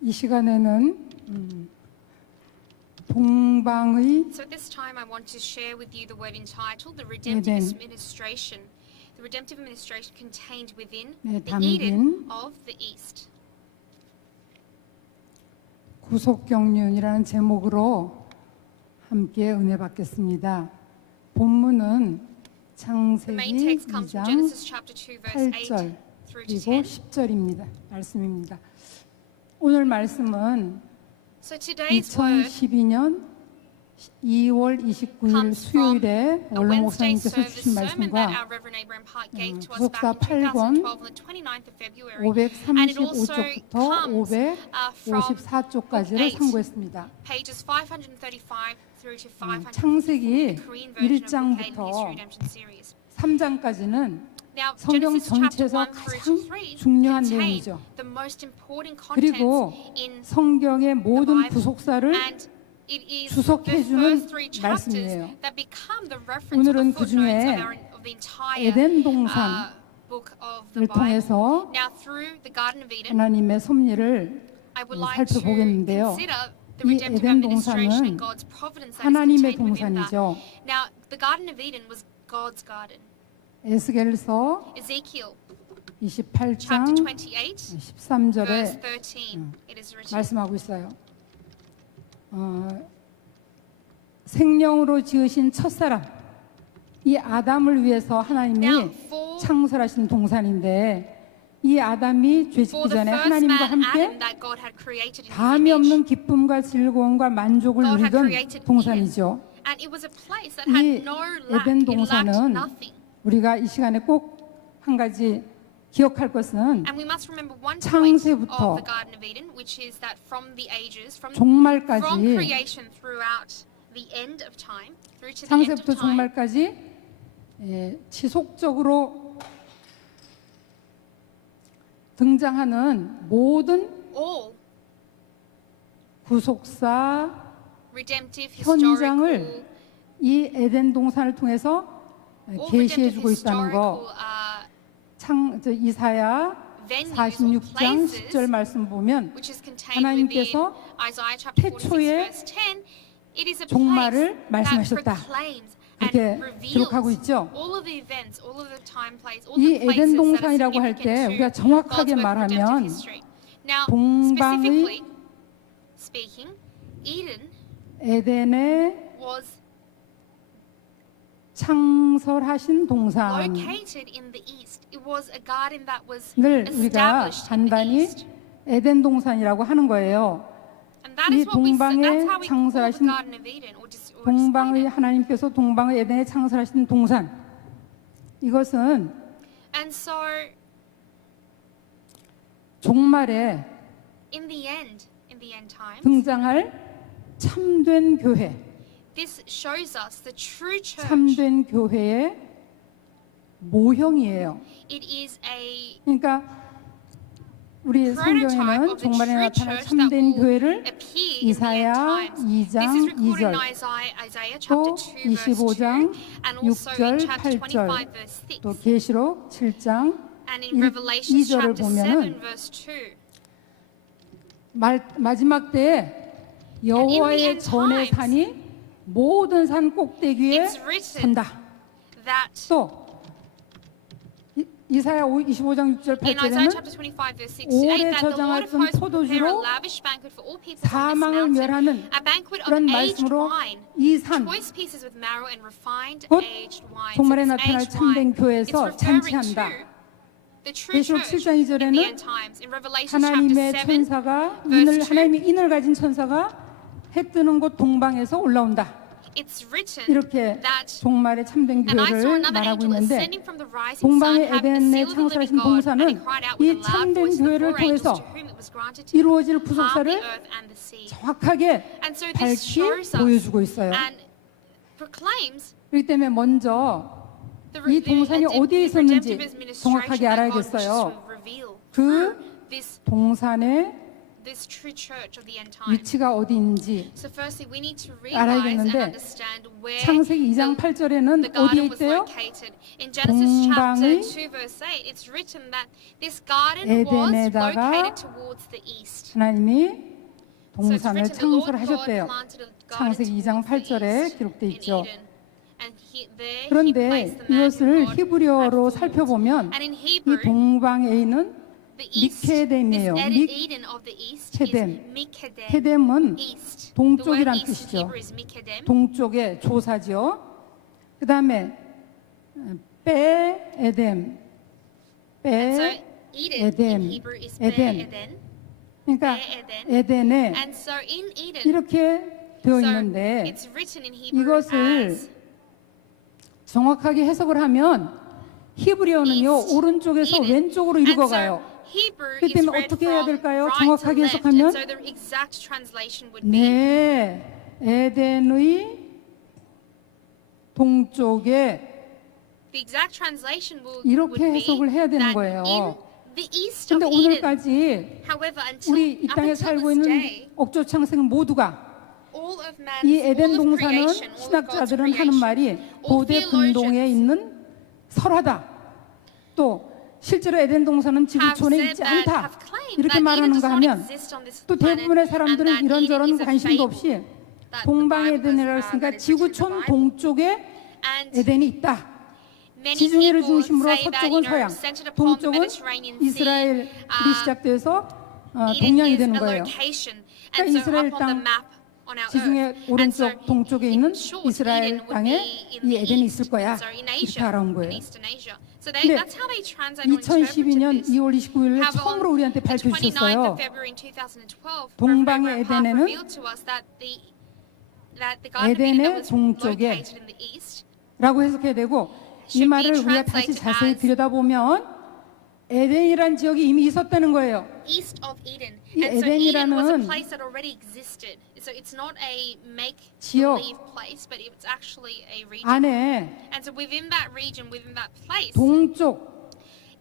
이 시간에는 동방의 So at this time, I want to share with you the word entitled The Redemptive Eden. Administration. The redemptive administration contained within 네, the Eden 담긴 of the East. 구속경륜이라는 제목으로 함께 은혜 받겠습니다. 본문은 The 창세기 main text comes from 2장 Genesis chapter 2, verse 8 8절 through to 그리고 10. 10절입니다. 말씀입니다. 오늘 말씀은 So today's word 2012년 2월 29일 comes from 수요일에 a 원로 Wednesday 목사님께서 service 주신 sermon that 말씀과 our Reverend Abraham Hart gave to us 구속사 back in 8권 2012 on the 29th of February. And it also 535쪽부터 comes from 554쪽까지를 book 8, 상고했습니다. pages 535 through to 500. 창세기 the Korean version of Book 8 in History 1장부터 Redemption series. 3장까지는 Now, 성경 Genesis chapter 전체에서 1 through to 가장 3 중요한 contain 내용이죠. the most important 그리고 contents in 성경의 모든 Bible. 구속사를 and it is 주석해주는 the first three chapters 말씀이에요. that become the reference 오늘은 or the footnotes 그중에 of the entire 에덴 동산을 book of the Bible. 통해서 Now, through the Garden of Eden, 하나님의 섭리를 I would like to 살펴보겠는데요. consider the 이 redemptive 에덴 administration 동산은 and God's providence that is 하나님의 contained within that. 동산이죠. Now, the Garden of Eden was God's garden. 에스겔서 Ezekiel 28장 chapter 28, 13절에 verse 13, it is written. 말씀하고 있어요. 생명으로 지으신 첫사람 이 아담을 위해서 Now, 하나님이 창설하신 동산인데 이 아담이 죄짓기 for the 전에 first 하나님과 man, Adam, 함께 that God had created in His 담이 image. 없는 기쁨과 즐거움과 만족을 God had 누리던 created 동산이죠. And it was a place that 이 had no lack. 에덴 It lacked 동산은 nothing. 우리가 이 시간에 꼭 한 가지 기억할 것은 And we must remember one point 창세부터 of the Garden of Eden, which is that from the ages, from 종말까지 creation throughout the end of time, through to the end of 창세부터 time, 종말까지 지속적으로 등장하는 모든 all 구속사 redemptive 현장을 historical 이 에덴 동산을 통해서 all 계시해 redemptive 주고 있다는 거. 이사야 venues or 46장 places 10절 말씀 보면 which is contained within 하나님께서 Isaiah chapter 46 태초에 verse 10. It is a place 종말을 that 말씀하셨다. proclaims 그렇게 and 기록하고 reveals 있죠. all of the events, all of the time, place, all 이 the places 에덴 that are 동산이라고 할 때 significant 우리가 to 정확하게 God's work of 말하면 redemptive history. Now, 동방의 specifically speaking, Eden 에덴에 was 창설하신 동산을 located in the east. It was a garden that was 우리가 established in the 간단히 east. 에덴 동산이라고 하는 거예요. And that 이 is what we 동방에 that's how we call the 창설하신 Garden of Eden or explain 동방의 it. 하나님께서 동방의 에덴에 창설하신 동산, 이것은 And so 종말에 in the end times, 등장할 참된 교회, this shows us the true church. 참된 교회의 모형이에요. It is a 그러니까 우리 prototype 성경에는 of the 종말에 true 나타날 church that 참된 will 교회를 appear in the end 이사야 times. 2장 This is recorded 2절, in Isaiah 또 chapter 2 verse 2 25장 and also in 6절, chapter 25 8절, verse 6 또 계시록 7장 and in Revelation 2절을 chapter 보면은 7 verse 2. 마지막 때에 여호와의 end 전의 times, 산이 모든 산 꼭대기에 It's written 선다. that 또 이사야 25장 6절 in Isaiah 8절에는 chapter 25 verse 6 to 8 오래 that the Lord of 저장했던 hosts will prepare a 포도주로 lavish banquet for all people on this 사망을 mountain, 멸하는 a banquet of 그런 aged 말씀으로 wine, 이 산, choice pieces with marrow and refined 곧 aged wine. 종말에 So this 나타날 aged 참된 wine, 교회에서 it's referring 잔치한다. to the true 계시록 church 7장 in 2절에는 the end times. In Revelation chapter 하나님의 7, 천사가 verse 2, 하나님의 인을 가진 천사가 해 뜨는 곳 동방에서 올라온다. it's written 이렇게 that 종말의 참된 and I saw 교회를 another 말하고 angel 있는데 ascending from the rising sun, 동방의 having the 에덴에 seal of the living 창설하신 God, and 동산은 he cried out 이 with a loud 참된 voice to the 교회를 four angels 통해서 to whom it was granted to 이루어질 harm the 구속사를 earth and the sea. 정확하게 And so this 밝히 shows us 보여주고 있어요. and proclaims 그렇기 때문에 먼저 이 동산이 어디에 있었는지 정확하게 알아야겠어요. 그 동산의 this true church of the end times. 위치가 어디인지 So firstly, we need to realize 알아야겠는데 and understand where 창세기 2장 the 8절에는 garden 어디에 was 있대요? located. In Genesis chapter 동방의 2 verse 8, it's written that this garden was 에덴에다가 located towards the east. 하나님이 So it's 동산을 written the Lord God 창설하셨대요. planted a garden 창세기 2장 towards the 8절에 east 기록돼 in 있죠. Eden. And there he 그런데 placed the man whom 이것을 God had 히브리어로 formed. 살펴보면 And in 이 Hebrew, 동방에 있는 the east, 미케뎀이에요. this Eden of the east is 케뎀. Mikedem, 케뎀은 east. 동쪽이란 The word east in 뜻이죠. Hebrew is Mikedem. 동쪽의 조사죠. 그 다음에 빼 에뎀, And so 빼 Eden 에덴, in Hebrew is 에덴. Eden. 그러니까 에덴. 에덴에 And so in Eden, 이렇게 되어 so 있는데 it's written in Hebrew 이것을 as 정확하게 해석을 하면 히브리어는요 East, 오른쪽에서 Eden. 왼쪽으로 And 이루어가요. so Hebrew 그렇기 is 때문에 read 어떻게 해야 from 될까요? right 정확하게 to left. 해석하면 And so the exact translation would be 네, 에덴의 동쪽에 the exact translation would 이렇게 be 해석을 해야 되는 that 거예요. in the east of 근데 Eden. 오늘까지 However, until 우리 이 up 땅에 until 살고 this 있는 day, 옥조 창생 모두가 all of 이 man's, 에덴 all of 동산은 creation, all of God's 신학자들은 하는 creation, 말이 all 고대 근동에 theologians 있는 설화다. 또 실제로 에덴 동산은 have 지구촌에 said 있지 that, 않다. have claimed 이렇게 that Eden 말하는가 does not 하면 exist on this 또 planet, 대부분의 and 사람들은 that Eden 이런저런 is a 관심도 fable, 없이 that the 동방의 Bible 에덴이라고 is, 했으니까 that is written in the 지구촌 Bible. 동쪽에 And 에덴이 있다. many 지중해를 people 중심으로 say that, 서쪽은 서양, centered upon the 동쪽은 Mediterranean Sea, 이스라엘이 시작돼서 Eden 동양이 is 되는 a 거예요. location. 그러니까 And so 이스라엘 up on the 땅 map on our 지중해 earth. And 오른쪽 so 동쪽에 in 있는 short, 이스라엘 Eden would 땅에 be in 이 the 에덴이 east. 있을 거야. So in 이렇게 Asia, 알아온 in 거예요. Eastern Asia. So 근데 that's how they translate or interpreted 2012년 this. 2월 29일 However, 처음으로 on 우리한테 the 29th 밝혀주셨어요. of February in 2012, 동방의 Reverend Park 에덴에는 revealed to us that the Garden of Eden 에덴의 that was 동쪽에 located in the east 라고 해석해야 되고 이 should 말을 be 우리가 다시 translated 자세히 as 들여다보면 에덴이란 지역이 이미 있었다는 거예요. east of Eden. 이 And so Eden was a 에덴이라는 place that already existed. So it's not a 지역 make-believe place, but it's actually a region. 안에 And so within that region, within that place, 동쪽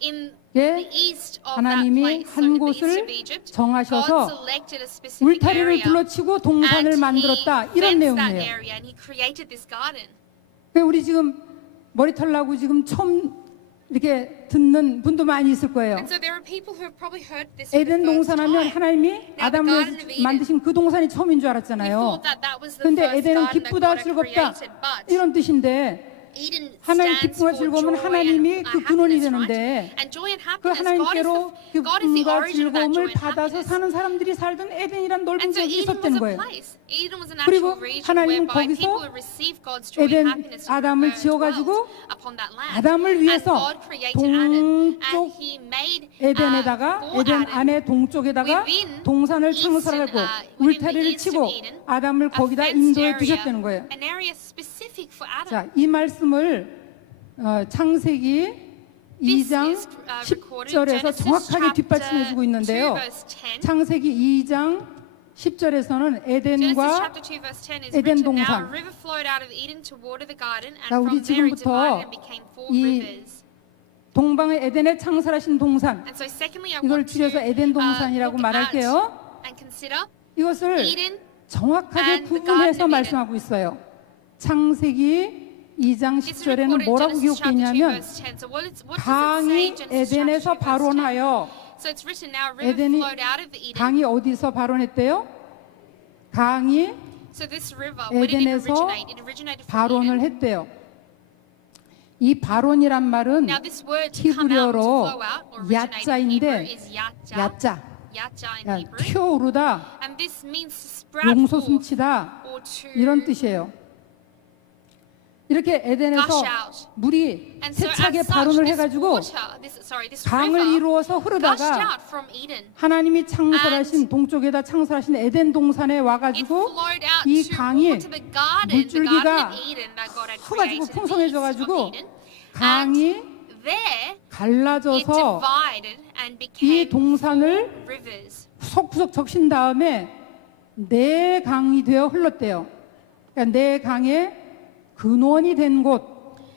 In 예, the east of that 하나님이 place, so 한 in the east 곳을 of Egypt, 정하셔서 God selected a specific 울타리를 area 둘러치고 동산을 and 만들었다 he 이런 fenced that 내용이에요. area and he created this garden. 우리 지금 머리털 나고 지금 처음 이렇게 듣는 분도 많이 있을 거예요. And so there are people who have probably heard this for the 에덴 first 동산하면 time. 하나님이 the 아담을 Garden of Eden. 만드신 그 동산이 처음인 줄 We 알았잖아요. thought that that was the 근데 first 에덴은 garden that 기쁘다 God had 즐겁다 created, but 이런 뜻인데 Eden 하나님 stands 기쁨과 for 즐거움은 joy 하나님이 and 그 근원이 happiness, 되는데 right? And joy and 그 happiness, 하나님께로 God is the 기쁨과 origin of that joy 즐거움을 and 받아서 happiness. 사는 사람들이 살던 에덴이란 넓은 And so 지역이 Eden was 있었던 a 거예요. place. Eden was a 그리고 natural region 하나님은 whereby 거기서 people would receive God's joy and 에덴 happiness and 아담을 지어가지고 dwelled upon that land. 아담을 And 위해서 God created Adam, 동쪽 and He made 에덴에다가 for 에덴 Adam 안에 동쪽에다가 within 동산을 eastern, 창설하고 within the 울타리를 east 치고 of Eden, 아담을 a 거기다 fenced 인도해 area, 두셨다는 거예요. an area specific for Adam. 자, 이 말씀을 창세기 This 2장 is recorded in 10절에서 Genesis 정확하게 chapter 뒷받침해주고 2 있는데요. verse 10. 창세기 2장 10절에서는 Genesis 에덴과 chapter 2 verse 10 is 에덴 written, Now a 동산. river flowed out of Eden to water the garden, 자, and 우리 from there it 지금부터 divided and became four 이 rivers. 동방의 에덴에 창설하신 동산, And so secondly, I 이걸 want to 줄여서 에덴 동산이라고 look at 말할게요. and consider 이것을 Eden 정확하게 and the Garden 구분해서 of 말씀하고 있어요. 창세기 2장 It's 10절에는 recorded in 뭐라고 Genesis chapter 2 기록되냐면 verse 10. So what does it say 강이 in Genesis 에덴에서 chapter 2 verse 10? 발원하여 So it's written, now a river 에덴이 flowed out of Eden. 강이 어디서 발원했대요? 강이 So this river, where did it 에덴에서 originate? It originated from 발원을 Eden. 했대요. 이 발원이란 말은 Now this word to come out, to 히브리어로 flow out, or originate in Hebrew 야자인데 is yacha. 야자, Yacha in 야, Hebrew. 튀어오르다, And this means to sprout 용솟 forth 숨치다 or to 이런 뜻이에요. 이렇게 에덴에서 gush out. 물이 And so 세차게 as such, 발원을 this 해가지고 water, this 강을 river 이루어서 gushed 흐르다가 out from Eden. 하나님이 창설하신 동쪽에다 창설하신 에덴 동산에 It 와가지고 flowed out 이 to 강이 water the garden of 물줄기가 Eden that God had 커가지고 created in the east of 풍성해져가지고 Eden. 강이 And there it 갈라져서 divided and 이 became 동산을 rivers. 구석구석 적신 다음에 네 강이 되어 흘렀대요. 그러니까 네 강의 근원이 된 곳,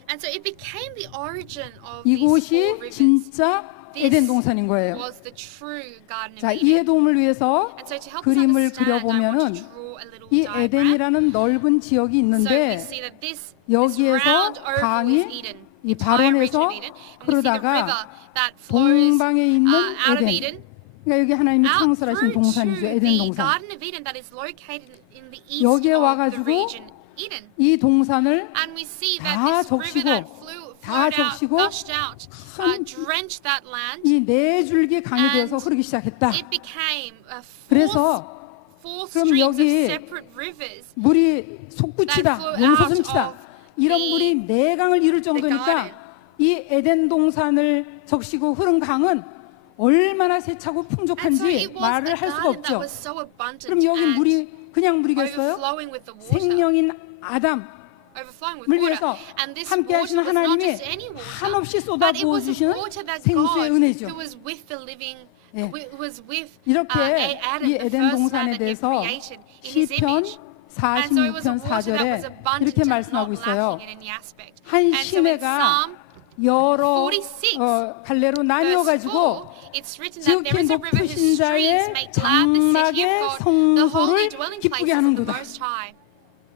And so it became the origin of these 이곳이 four rivers. 진짜 This 에덴 동산인 거예요. was the true garden 자, of 이해 Eden. 도움을 위해서 And so to help us 그림을 understand, I want 그려보면은 to draw a little 이 diagram. 에덴이라는 넓은 지역이 So we 있는데 see that this 여기에서 round oval is 강이 Eden, 이 entire region 발원에서 of Eden, and we see the 흐르다가 river that flows 동방에 있는 out of 에덴. Eden 그러니까 여기 하나님이 out 창설하신 through 동산이죠. to 에덴 the 동산. Garden of Eden that is located in the east 여기에 of the 와가지고 region Eden. 이 동산을 And we see 다 that this 적시고, river that 다 flowed out, 적시고 gushed out, 큰 drenched that land. 이 네 줄기 강이 And 되어서 흐르기 시작했다. It became a 그래서 four 그럼 streams of 여기 separate rivers. 물이 솟구치다, that flow 용솟음치다 out of 이런 the- 물이 네 강을 이룰 정도니까 garden. 이 에덴 동산을 적시고 흐른 강은 얼마나 세차고 And so 풍족한지 it was 말을 a 할 수가 garden that 없죠. was so abundant 그럼 여기 and 물이 그냥 물이겠어요? overflowing with the water. 생명인 아담 Overflowing with 물 water. 위해서 And this 함께 water 하시는 was not 하나님이 just any water, 한없이 but it 쏟아부어 was 주시는 water that 생수의 God, 은혜죠. who was with the living, 예. who was with 이렇게 Adam, 이 the 에덴 first man 동산에 that He 대해서 created in His 시편 image. And so it was a 46편 water that 4절에 was abundant 이렇게 and 말씀하고 not 있어요. lacking in any aspect. 한 And so in 시내가 Psalm 여러 46, 갈래로 나뉘어가지고 it's written that there 지극히 is a river whose 높으신 streams 자의 make glad the city 장막의 of God, the holy 성소를 dwelling 기쁘게 place of the 하는도다. Most High.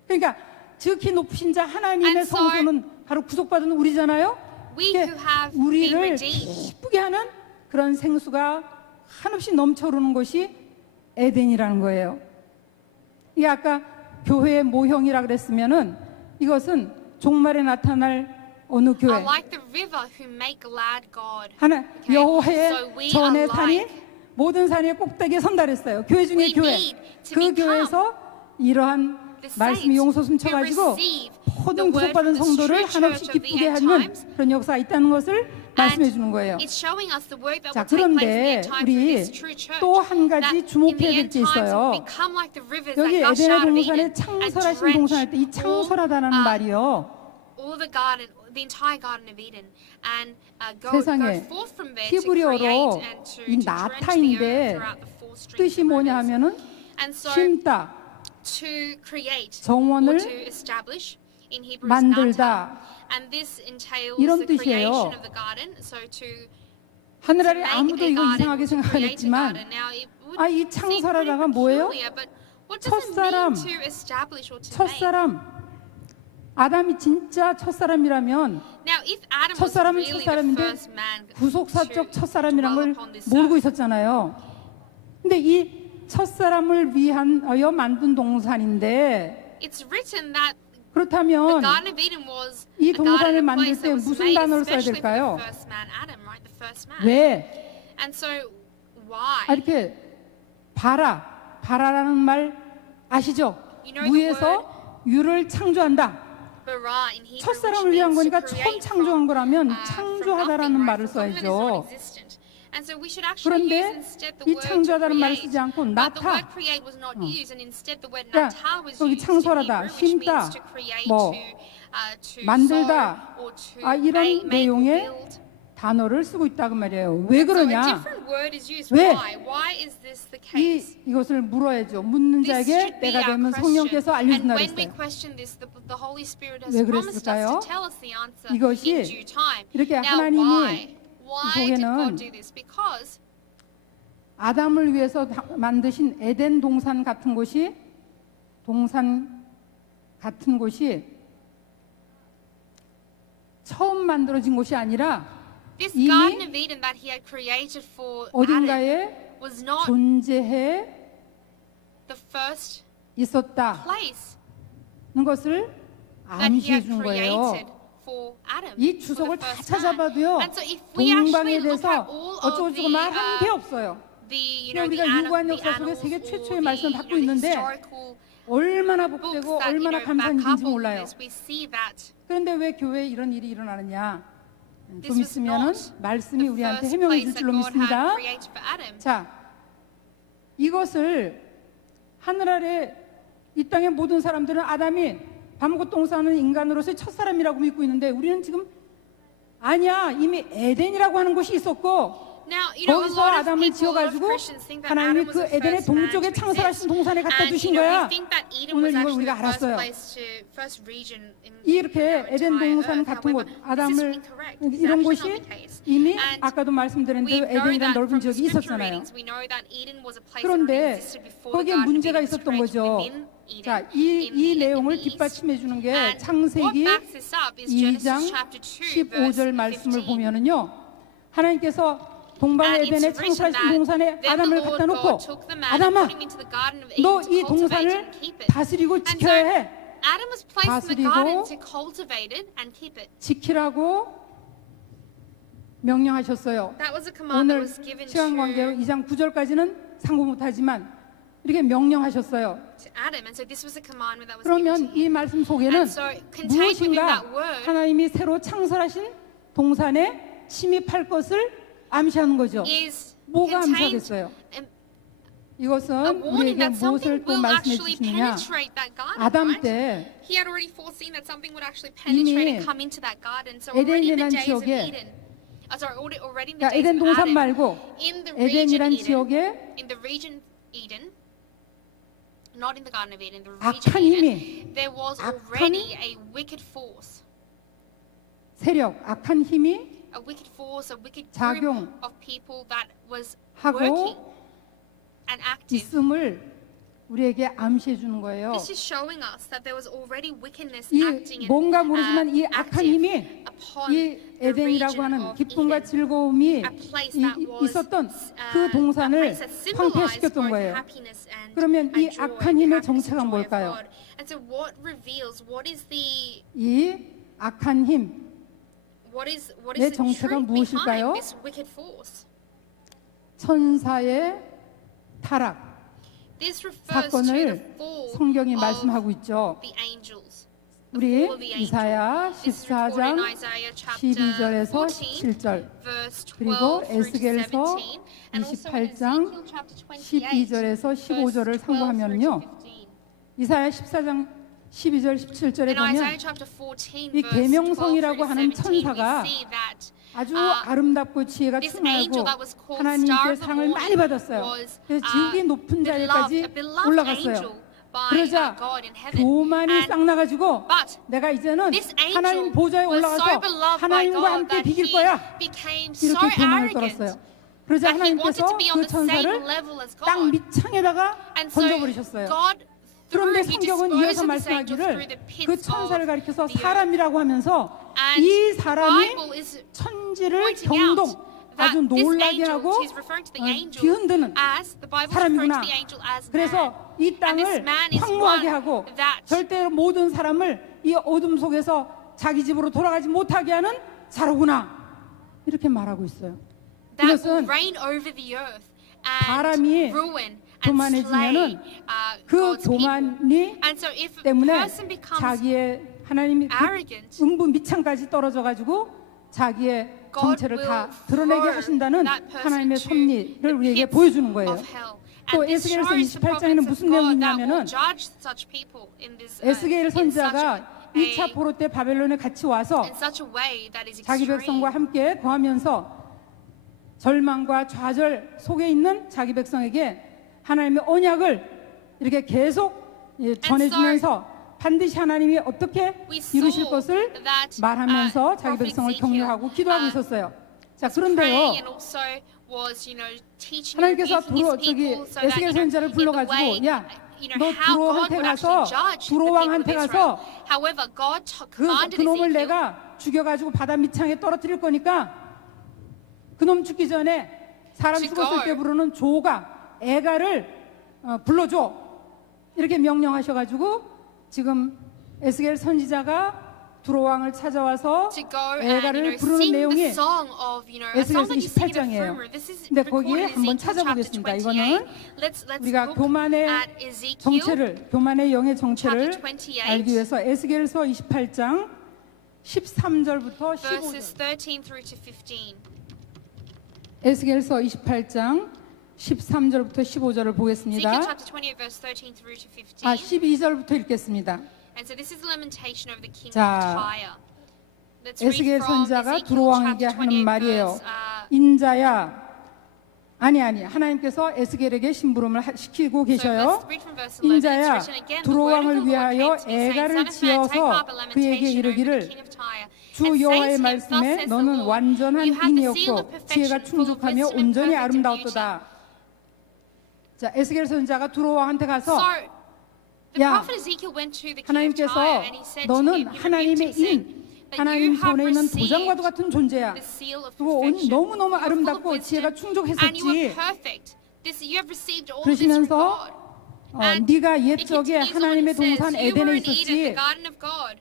그러니까 지극히 높으신 자 하나님의 And so 성소는 바로 구속받은 우리잖아요. We 이렇게 who have been 우리를 redeemed. 기쁘게 하는 그런 생수가 한없이 넘쳐흐르는 곳이 에덴이라는 거예요. 이게 아까 교회의 모형이라 그랬으면은 이것은 종말에 나타날 어느 교회 Are like the river who make glad God. 하나 Okay? So 여호와의 we 전의 are 산이 like- 모든 산의 꼭대기에 선다 그랬어요. 교회 중에 We 교회. need to 그 become 교회에서 이러한 the 말씀이 saints 용솟음 who 쳐가지고 receive 모든 the word 구속받은 from the 성도를 true 한없이 church of the 기쁘게 end 하는 times. 그런 역사가 있다는 것을 말씀해 주는 거예요. It's showing us the work that 자, will take place in the 그런데 end times through 우리 this true church. 또 한 가지 That in 주목해야 the 될 end 게 times 있어요. will become like the rivers 여기 that gush 에덴의 out of 동산에 Eden and 창설하신 drench 동산할 때 이 all, 창설하다라는 말이요. all the garden, the entire garden of Eden, and go 세상에 forth from there to 히브리어로 create and to 이 drench the earth 나타인데 throughout the four streams 뜻이 of 뭐냐 rivers. 하면은 And so 심다, to create 정원을 or to establish in Hebrew is 만들다 nata. And this entails 이런 the creation 뜻이에요. of the garden, so to 하늘 아래 make 아무도 a 이거 garden, 이상하게 to 생각 안 create a 했지만 garden. Now, it would 아, 이 seem pretty 창설하다가 뭐예요? peculiar, but what does it 첫사람, mean to establish or to make? 첫사람. 아담이 진짜 첫사람이라면 Now, if Adam was 첫사람은 really the 첫사람인데 first man 구속사적 to 첫사람이란 걸 dwell upon this 모르고 earth, 있었잖아요. 근데 이 첫사람을 위하여 만든 동산인데 it's written that the 그렇다면 Garden of Eden was 이 a garden, 동산을 a 만들 place 때 that was 무슨 made 단어를 써야 especially for 될까요? the first man, Adam, right? The first man. 왜? And so, why? 이렇게 바라라는 말 아시죠? You know the 무에서 유를 창조한다. Bara in Hebrew, 첫사람을 which 위한 means to 거니까 처음 create 창조한 거라면 from 창조하다라는 nothing, 말을 right? From something that is 써야죠. non-existent. And so we should actually use 그런데 instead the 이 word to 창조하다는 말을 create. 쓰지 않고 But the 나타. word create was not used, and instead the word 그러니까 nata was 여기 used in 창설하다, Hebrew, which means 심다, to create, 뭐 to 만들다, sow, or to 이런 make or 내용의 build. 단어를 쓰고 있다고 말이에요. 왜 So a 그러냐? different word is used. 왜? Why is this the case? 이것을 물어야죠. 묻는 This 자에게 should be 때가 our 되면 question. 성령께서 And 알려준다 when we 그랬어요. question this, the Holy Spirit has 왜 promised us 그랬을까요? to tell us the answer 이것이 in due time. 이렇게 Now, 하나님이 why did 속에는 God do this? Because 아담을 위해서 만드신 에덴 동산 같은 곳이 처음 만들어진 곳이 아니라 this 이미 Garden of Eden that He had created for Adam 어딘가에 was not 존재해 the first 있었다는 place 것을 that He 암시해 had 준 created 거예요. for Adam. 이 for the 주석을 다 first man. 찾아봐도요. And so if we actually 동방에 look 대해서 at all of 어쩌고저쩌고 말한 게 없어요. the 그냥 우리가 유구한 역사 속에 세계 최초의 말씀을 갖고 있는데 얼마나 books 복되고 that 얼마나 감사한 back up 일인지 all 몰라요. this, we see that 그런데 왜 교회에 이런 일이 일어나느냐? this 좀 was 있으면은 not 말씀이 the 우리한테 first 해명해 줄 place that 줄로 God had 믿습니다. created for Adam. 자, 이것을 하늘 아래 이 땅의 모든 사람들은 아담이 밤과 똥 싸는 인간으로서의 첫사람이라고 믿고 있는데 우리는 지금 아니야, 이미 에덴이라고 하는 곳이 있었고 Now, you know, a 거기서 lot of 아담을 people, a lot of 지어가지고 Christians think that 하나님이 Adam was 그 the 에덴의 first man 동쪽에 to 창설하신 exist. 동산에 갖다 And, 두신 you know, 거야. we think that Eden 오늘 was 이걸 actually 우리가 the first 알았어요. place to, first region in 이렇게 our 에덴 entire 동산 earth. 같은 곳, However, this is 아담을 incorrect. This is 이런 actually 곳이 not the case. 이미 And 아까도 말씀드린 we 대로 know 에덴이라는 that 넓은 from 지역이 scripture 있었잖아요. readings, we know that Eden was a place that 그런데 existed before the 거기에 Garden of 문제가 Eden was 있었던 created 거죠. within Eden, 자, in 이 the 내용을 East. 뒷받침해 주는 게 And what 창세기 backs this up is 2장 Genesis chapter 2, verse 15절 말씀을 15. 보면은요. 하나님께서 동방 And it's 에덴에 written 창설하신 that 동산에 then the 아담을 Lord 갖다 놓고 God took the man and 아담아, put him into the Garden of Eden 너 to 이 cultivate 동산을 and keep it. 다스리고 And so 지켜야 해. Adam was placed in the 다스리고 garden to cultivate it and keep it. 지키라고 명령하셨어요. That was a command that 오늘 was given 시간 관계로 2장 9절까지는 상고 못하지만 이렇게 명령하셨어요. to Adam, and so this was a commandment that was given to 그러면 him. 이 말씀 속에는 And so contained within 무엇인가 that word 하나님이 새로 창설하신 동산에 침입할 것을 암시하는 거죠. is 뭐가 contained 암시하겠어요? a 이것은 warning 우리에게 that something 무엇을 또 will 말씀해 actually 주시느냐? penetrate that garden. 아담 Right? 때 He had already foreseen that something would actually penetrate and come into that garden. So already in the 에덴이란 days of 지역에 Eden, already in the 그러니까 days 에덴 of 동산 Adam, 말고 in the region 에덴이란 Eden, 지역에 in the region Eden, not in the Garden of Eden, the region 악한 Eden, 힘이 there was 악한 already a wicked force, 세력, 악한 힘이 a wicked force, a wicked group 작용 of people that was 하고 working and active. 있음을 우리에게 암시해 주는 거예요. This is showing us that there was already wickedness 이 acting 뭔가 모르지만 이 악한 active 힘이 upon 이 the 에덴이라고 region 하는 of 기쁨과 Eden. 즐거움이 A place that was, 있었던 그 a 동산을 place that symbolized 황폐시켰던 both 거예요. happiness and 그러면 이 joy, 악한 힘의 happiness and 정체가 joy of 뭘까요? God. And so what reveals what is the 이 악한 힘, what is 내 the 정체가 truth 무엇일까요? behind this wicked force? 천사의 타락 This refers to the 사건을 fall 성경이 of 말씀하고 있죠. the angels. 우리 fall of the angels. 이사야 This is recorded in 14장 Isaiah chapter 12절에서 14, 17절 verse 12 그리고 through to 에스겔서 17, and also in 28장 Ezekiel chapter 28, 12절에서 15절을 verse 12 참고하면요. through to 15. 이사야 14장 12절 17절에 In Isaiah 보면 chapter 14, 이 verse 12 계명성이라고 through to 하는 17, 천사가 we see that 아주 아름답고 지혜가 this 충만하고 angel that was called Star 하나님께 of the 상을 많이 Morning 받았어요. was 그래서 지극히 높은 자리까지 a beloved 올라갔어요. angel by 그러자 God in heaven. 교만이 And- 싹 나가지고 but 내가 이제는 this angel 하나님 보좌에 was 올라가서 so beloved by 하나님과 God 함께 that 비길 he 거야. became so 이렇게 교만을 arrogant 떨었어요. 그러자 that he wanted 하나님께서 to be on 그 the same 천사를 level as 땅 God. 밑창에다가 And so 던져버리셨어요. God 그런데 he 성경은 disposed 이어서 of this angel through 말씀하기를 the pits 그 천사를 of 가리켜서 the earth. 사람이라고 하면서 And 이 사람이 Bible is 천지를 pointing out 경동 that 아주 this 놀라게 angel, 하고 he's referring to the angel 뒤흔드는 as the Bible is referring 사람이구나. to the angel as man. 그래서 이 And this 땅을 man is 황무하게 one 하고 that 절대로 모든 사람을 이 어둠 속에서 자기 집으로 돌아가지 못하게 하는 자로구나. 이렇게 말하고 있어요. that will 이것은 reign over the earth 사람이 and ruin and 교만해지면은 slay 그 God's people. 교만이 And so if a 때문에 person becomes 자기의 하나님이 그 arrogant, 음부 밑창까지 떨어져 가지고 자기의 God 정체를 will 다 드러내게 throw 하신다는 that person 하나님의 to 섭리를 the 우리에게 pits 보여주는 거예요. of hell. 또 And this 에스겔서 shows the 28장에는 prophets 무슨 of 내용이 God that 있냐면은 will judge such people in this 에스겔 in such 선지자가 a 2차 포로 때 바벨론에 같이 와서 in such a way that is 자기 백성과 extreme. 함께 거하면서 절망과 좌절 속에 있는 자기 백성에게 하나님의 언약을 이렇게 계속 전해주면서 반드시 하나님이 어떻게 We saw 이루실 것을 that, 말하면서 자기 Prophet 백성을 Ezekiel, 격려하고 기도하고 있었어요. 자, praying 그런데요. and also was, you know, teaching 하나님께서 his people so that, 에스겔 you know, 선지자를 in the 불러가지고 way, 야, you know, 너 how God 두로한테 would 가서 actually judge the 두로 people of 왕한테 Israel. 가서 However, God commanded 그놈을 Ezekiel, 내가 죽여가지고 바다 밑창에 떨어뜨릴 거니까 그놈 죽기 전에 사람 To 죽었을 go. 때 부르는 조가 애가를 불러줘 이렇게 명령하셔가지고 지금 에스겔 선지자가 두로 왕을 찾아와서 to go and, you 애가를 know, 부르는 sing the 내용이 song of, you know, it 에스겔서 sounds like you're singing a 28장이에요. frumer. This is 근데 recorded 거기에 in 한번 Ezekiel chapter 찾아보겠습니다. 28. 이거는 Let's 우리가 look 교만의 at Ezekiel 정체를 교만의 영의 정체를 chapter 28, 알기 위해서 에스겔서 28장 13절부터 15절 verses 13 through to 15. 에스겔서 28장 13절부터 15절을 Ezekiel 보겠습니다. chapter 28, verse 13 through to 15. 12절부터 읽겠습니다. And so this is the lamentation of the king 자, of Tyre. Let's read 에스겔 from 선지자가 Ezekiel 두로 왕에게 chapter 하는 28, 말이에요. verse, 인자야, 아니 하나님께서 에스겔에게 심부름을 시키고 계셔요. So let's read from verse 11. 인자야, It's written again, the 두로 word of 왕을 the Lord 위하여 came to me, saying, 애가를 Son of man, take 지어서 up a 그에게 lamentation over the 이르기를 king of Tyre, 주 and say 여호와의 to him, Thus 말씀에 says the 너는 Lord, 완전한 You have the seal 인이었고 of perfection, 지혜가 full of 충족하며 wisdom and 온전히 perfect in beauty. 아름다웠도다. 자, 에스겔 선지자가 두로 왕한테 가서 So the 야, prophet Ezekiel went to the king of 하나님께서 Tyre and he said to 너는 him, he rebuked him, 하나님의 saying 인, that 하나님 you have 손에 있는 received 도장과도 같은 존재야. the seal of 그리고 perfection. 너무너무 You are full of 아름답고 wisdom, 지혜가 and you 충족했었지. are perfect. You have received all this from 그러시면서 God. And 네가 it 옛적에 continues on, 하나님의 it says, 동산 You were 에덴에 in Eden, the 있었지. garden of God.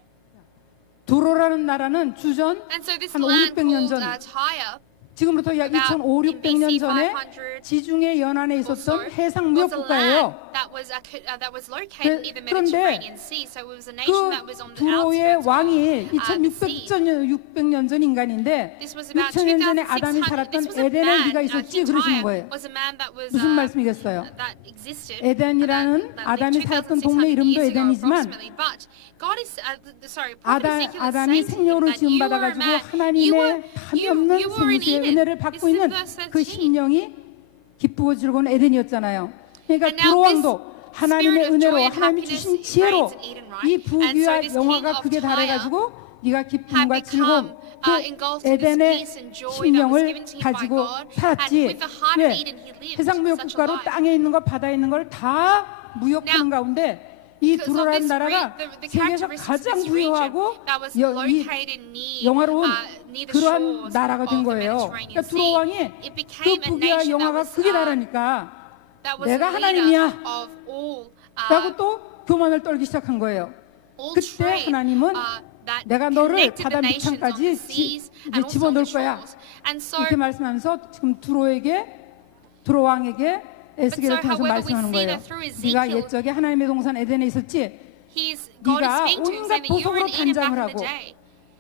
두로라는 나라는 주전 And so this 한 5, land 600년 called 전 Tyre, 지금부터 약 about 2,500, 600년 전에 500 지중해 연안에 also, 있었던 해상 was 무역 a 국가예요. land that was located near the 그런데 Mediterranean Sea. So it was a nation that was on 그 the 두로의 outskirts 왕이 of the sea. 2,600년 전 인간인데 This was about 6,000년 전에 2,600. 아담이 This 살았던 was a 에덴에 man, 네가 있었지 King 그러시는 Tyre 거예요. was a man that was, 무슨 말씀이겠어요? that existed. 에덴이라는 that 아담이 lived 살았던 2,600 동네 이름도 years ago 에덴이지만 approximately. But God is, Prophet Ezekiel is 아담이 saying to him 생명으로 that you were a 지음받아가지고 man. 하나님의 답이 없는 you were in 생수의 Eden. 은혜를 This 받고 is 있는 verse 그 13. 심령이 기쁘고 즐거운 에덴이었잖아요. 그러니까 And now 두로 this 왕도 하나님의 spirit of 은혜로 joy and 하나님이 happiness 주신 지혜로 reigns in Eden, right? 이 And so 부귀와 this 영화가 king of 극에 Tyre 달해가지고 네가 had 기쁨과 become 즐거움 그 engulfed in this 에덴의 peace and joy that was 심령을 given to him by 가지고 God. And 살았지. with the heart of 왜? Eden he lived 해상무역 such a 국가로 life. 땅에 있는 것 바다에 있는 걸 다 무역하는 Now, 가운데 이 Because of 두로라는 this 나라가 the 세계에서 characteristics of 가장 this 부유하고 region that was 이 located near, 영화로운 near the 그러한 shores 나라가 된 of the 거예요. Mediterranean 그러니까 두로 Sea. 왕이 It 그 became a 부귀와 nation that 영화가 was, 극에 달하니까 that was 내가 a leader 하나님이야. of all, 라고 또 교만을 떨기 시작한 거예요. all 그때 trade, 하나님은 that 내가 너를 connected 바다 the nations on 밑창까지 the seas 이제 and also on 집어넣을 the 거야. shores. And so, 이렇게 말씀하면서 지금 두로 왕에게 에스겔을 so, 통해서 however, we 말씀하는 see 거예요. that through 네가 Ezekiel, 옛적에 하나님의 동산 에덴에 있었지. God is 네가 speaking to him, 온갖 saying that you were 보석으로 in Eden 단장을 back in 하고 the day.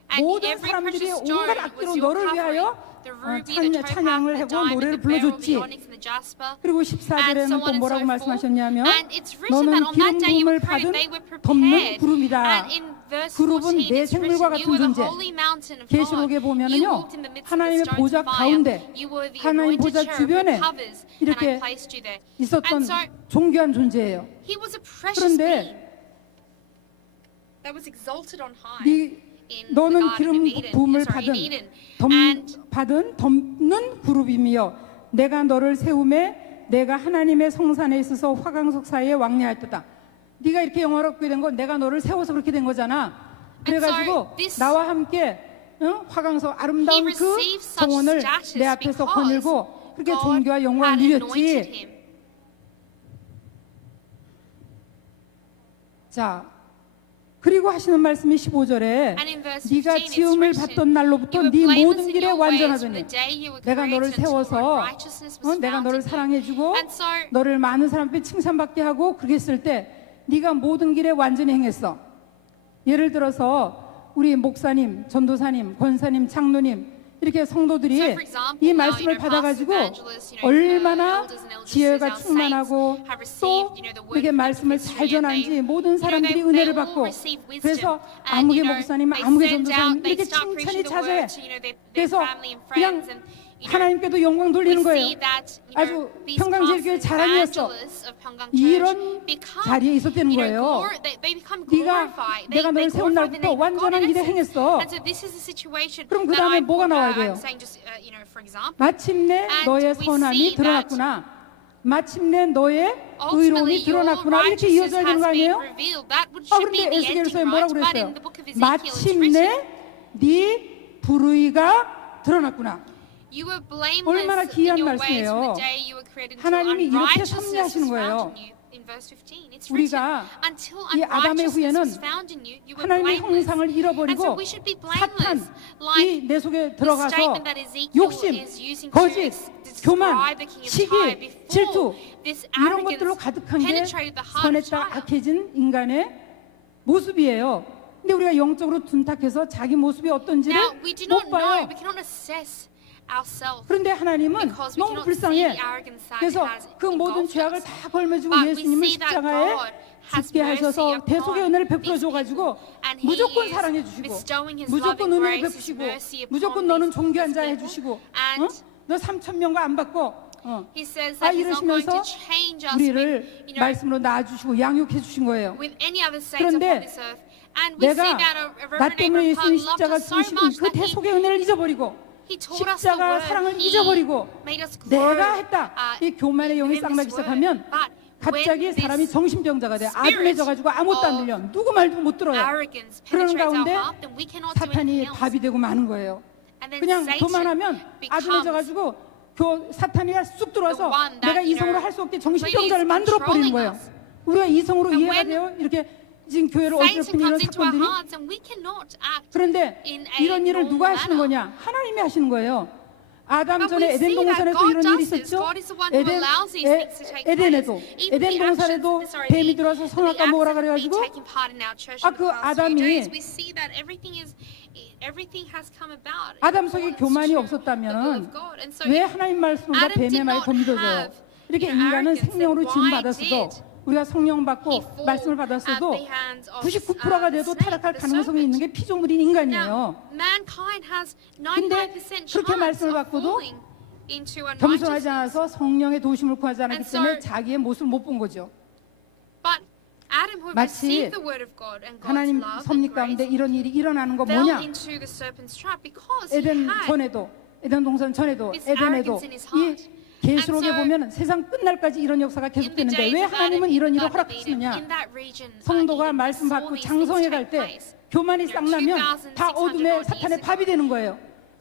And 모든 every 사람들이 precious 온갖 stone 악기로 was your 너를 covering. 위하여 The ruby, the 찬양을 topaz, the 하고 diamond, 노래를 the beryl, 불러줬지. the onyx, and the jasper. 그리고 And 14절에는 so 또 on and 뭐라고 so forth. 말씀하셨냐면 And it's written 너는 that on that 기름 day you 부음을 were 받은 they were 덮는 prepared. 구름이다. And in verse 그룹은 14, 내 it's written, 생물과 you 같은 were the 존재. holy mountain of 계시록에 God. You 보면은요, walked in the midst of the 하나님의 stones 보좌 of fire. 가운데 You were the 하나님 anointed 보좌 cherub 주변에 with covers, and I 이렇게 placed you there. 있었던 And so 존귀한 존재예요. he was a precious 그런데 being that was exalted on high. in the 너는 Garden 기름 of Eden, 부음을 sorry, in 받은 Eden. And 덮는 그룹이며 내가 너를 세움에 내가 하나님의 성산에 있어서 화강석 사이에 왕래하였다. 네가 이렇게 영화롭게 된 건 내가 너를 세워서 그렇게 된 거잖아. 그래가지고 나와 함께 화강석 아름다운 he 그 received such 정원을 status 내 앞에서 because 거닐고 그렇게 God 존귀와 영광을 had anointed 누렸지. him. 자, 그리고 하시는 말씀이 15절에 And in verse 네가 15, it's 지음을 written, 받던 날로부터 "You were 네 blameless 모든 in 길에 your ways from 완전하더니 the day you were 내가 너를 created until 세워서 righteousness was 내가 found 너를 in you." 사랑해주고 And so 너를 많은 사람 앞에 칭찬받게 하고 그렇게 했을 때 네가 모든 길에 완전히 행했어. 예를 들어서 우리 목사님, 전도사님, 권사님, 장로님 이렇게 성도들이 So for example, 이 now, 말씀을 받아가지고 pastors, evangelists, 얼마나 elders and eldestesses, 지혜가 our 충만하고 saints have received, 또 the word 이렇게 of 말씀을 prophecy, 잘 and 전하는지 they, 모든 사람들이 은혜를 they all 받고 receive wisdom. 그래서 And, 아무개 they 목사님, 아무개 send 전도사님 out, they 이렇게 start 칭찬이 preaching the 자자해. word to, their 그래서 family and 그냥 friends, and 하나님께도 영광 돌리는 we 거예요. see that, 아주 these 평강제일교회 pastors, 자랑이었어. evangelists of Pyeonggang 이런 Church become, 자리에 있었다는 거예요. they become 네가 glorified. 내가 너를 세운 glorify the 날부터 name of God 완전한 in 일에 essence. 행했어. And so this is a situation 그럼 그 that 다음에 I 뭐가 put, 나와야 돼요? I'm saying just, for example, 마침내 And 너의 we 선함이 see 드러났구나. 마침내 너의 의로움이 ultimately your 드러났구나. 이렇게 righteousness 이어져야 되는 has 거 been 아니에요? revealed. That would 아, should be 그런데 the 에스겔서에 ending, 뭐라고 right? But 그랬어요? in the book of Ezekiel, it's written, 마침내 네 불의가 드러났구나. you were 얼마나 blameless in 귀한 your ways from 말씀이에요. the day you were created until 하나님이 이렇게 unrighteousness was 섭리하시는 거예요. found in you. In verse 15, it's written, 우리가 until 이 아담의 unrighteousness 후에는 was found in you, you were 하나님의 blameless. 형상을 And so 잃어버리고 we should be 사탄, blameless, 이 like 내 속에 the 들어가서 statement that Ezekiel 욕심, is using 거짓, to 교만, describe the king of 시기, Tyre 질투 before this 이런 것들로 arrogance 가득한 게 penetrated the heart of 선했다 Tyre. 악해진 인간의 모습이에요. 근데 우리가 영적으로 둔탁해서 자기 모습이 어떤지를 Now we do 못 not know, 봐요. we cannot assess ourselves. 그런데 하나님은 Because we 너무 cannot see 불쌍해. the arrogance that 그래서 has 그 모든 engulfed 죄악을 us. 다 걸매주고 But we 예수님을 see that 십자가에 God has 죽게 mercy 하셔서 upon 대속의 은혜를 베풀어 these 줘가지고 people. And He 무조건 is 사랑해 주시고 bestowing His 무조건 loving 은혜 grace, His 베푸시고 mercy upon 무조건 너는 these 존귀한 자 people. 해주시고 And 너 3,000명과 안 받고 He says 아 that He's not going 이러시면서 to change us 우리를 with, 말씀으로 낳아주시고 양육해 주신 거예요. with any other saints 그런데 upon this earth. And we see 내가 that a 나 Reverend 때문에 Abraham 예수님 loved 십자가 us so 지으신 much 그 that 대속의 은혜를 잊어버리고 He taught us the 십자가 word. 사랑을 He 잊어버리고 made us grow, 내가 했다. 이 교만의 영이 within 싹나기 this 시작하면 word. But 갑자기 when 사람이 this 정신병자가 돼. spirit 아둔해져가지고 아무것도 안 들려. 누구 말도 못 들어요. arrogance 그러는 penetrates our 가운데 heart, then we cannot do 사탄이 anything else. 답이 되고 마는 거예요. And then 그냥 Satan 교만하면 becomes 아둔해져가지고 사탄이가 쑥 들어와서 the one that, 내가 you 이성으로 know, 할 수 없게 정신병자를 만들어 버리는 controlling 거예요. us. 우리가 이성으로 And 이해가 when 돼요. 이렇게 지금 교회를 Satan 어지럽히는 이런 comes into our 사건들이. hearts and we cannot act. 그런데 in a 이런 일을 누가 normal 하시는 거냐? 하나님이 하시는 거예요. 아담 But 전에 we 에덴 see that 동산에도 God 이런 일이 does this. 있었죠. God is the one who allows these things to take 에덴에도 place. Even 에덴 the 동산에도 actions, sorry, 뱀이 들어와서 the 선악과 acts 먹으라 that have been 그래가지고 taking part in our church 아, in 그 the past few 아담이 days, we see that everything has come about in 아담 속에 accordance 교만이 to the will 없었다면 of God. And so 왜 if 하나님 말씀과 Adam 뱀의 did 말이 not 더 믿어져요? have 이렇게 the 인간은 arrogance, 생명으로 then 지음 why 받았어도 did 우리가 성령 he 받고 fall 말씀을 at 받았어도 the hands of 99%가 the 돼도 snake, 타락할 the 가능성이 serpent? 있는 게 피조물인 인간이에요. Now, mankind has 근데 99% 그렇게 chance 말씀을 of 받고도 falling into 겸손하지 unrighteousness. 않아서 성령의 도심을 구하지 않았기 And so- 때문에 자기의 모습을 못 본 거죠. But Adam, who 마치 received the word of God and God's 하나님 love and 섭리 가운데 grace, 이런 일이 일어나는 거 fell 뭐냐? into the serpent's trap because he 에덴 had 전에도 에덴 동산 전에도 this 에덴에도 arrogance in his 이 heart. 계시록에 And so- 보면 세상 끝날까지 이런 역사가 in the 계속되는데 days 왜 of 하나님은 Adam, 이런 일을 in 허락하시느냐? that region, 성도가 Eden 말씀 saw 받고 these 장성해 things 갈 take 때 place. 교만이 싹 나면 다 2,600 어둠의 odd 사탄의 years 밥이 ago. 되는 거예요.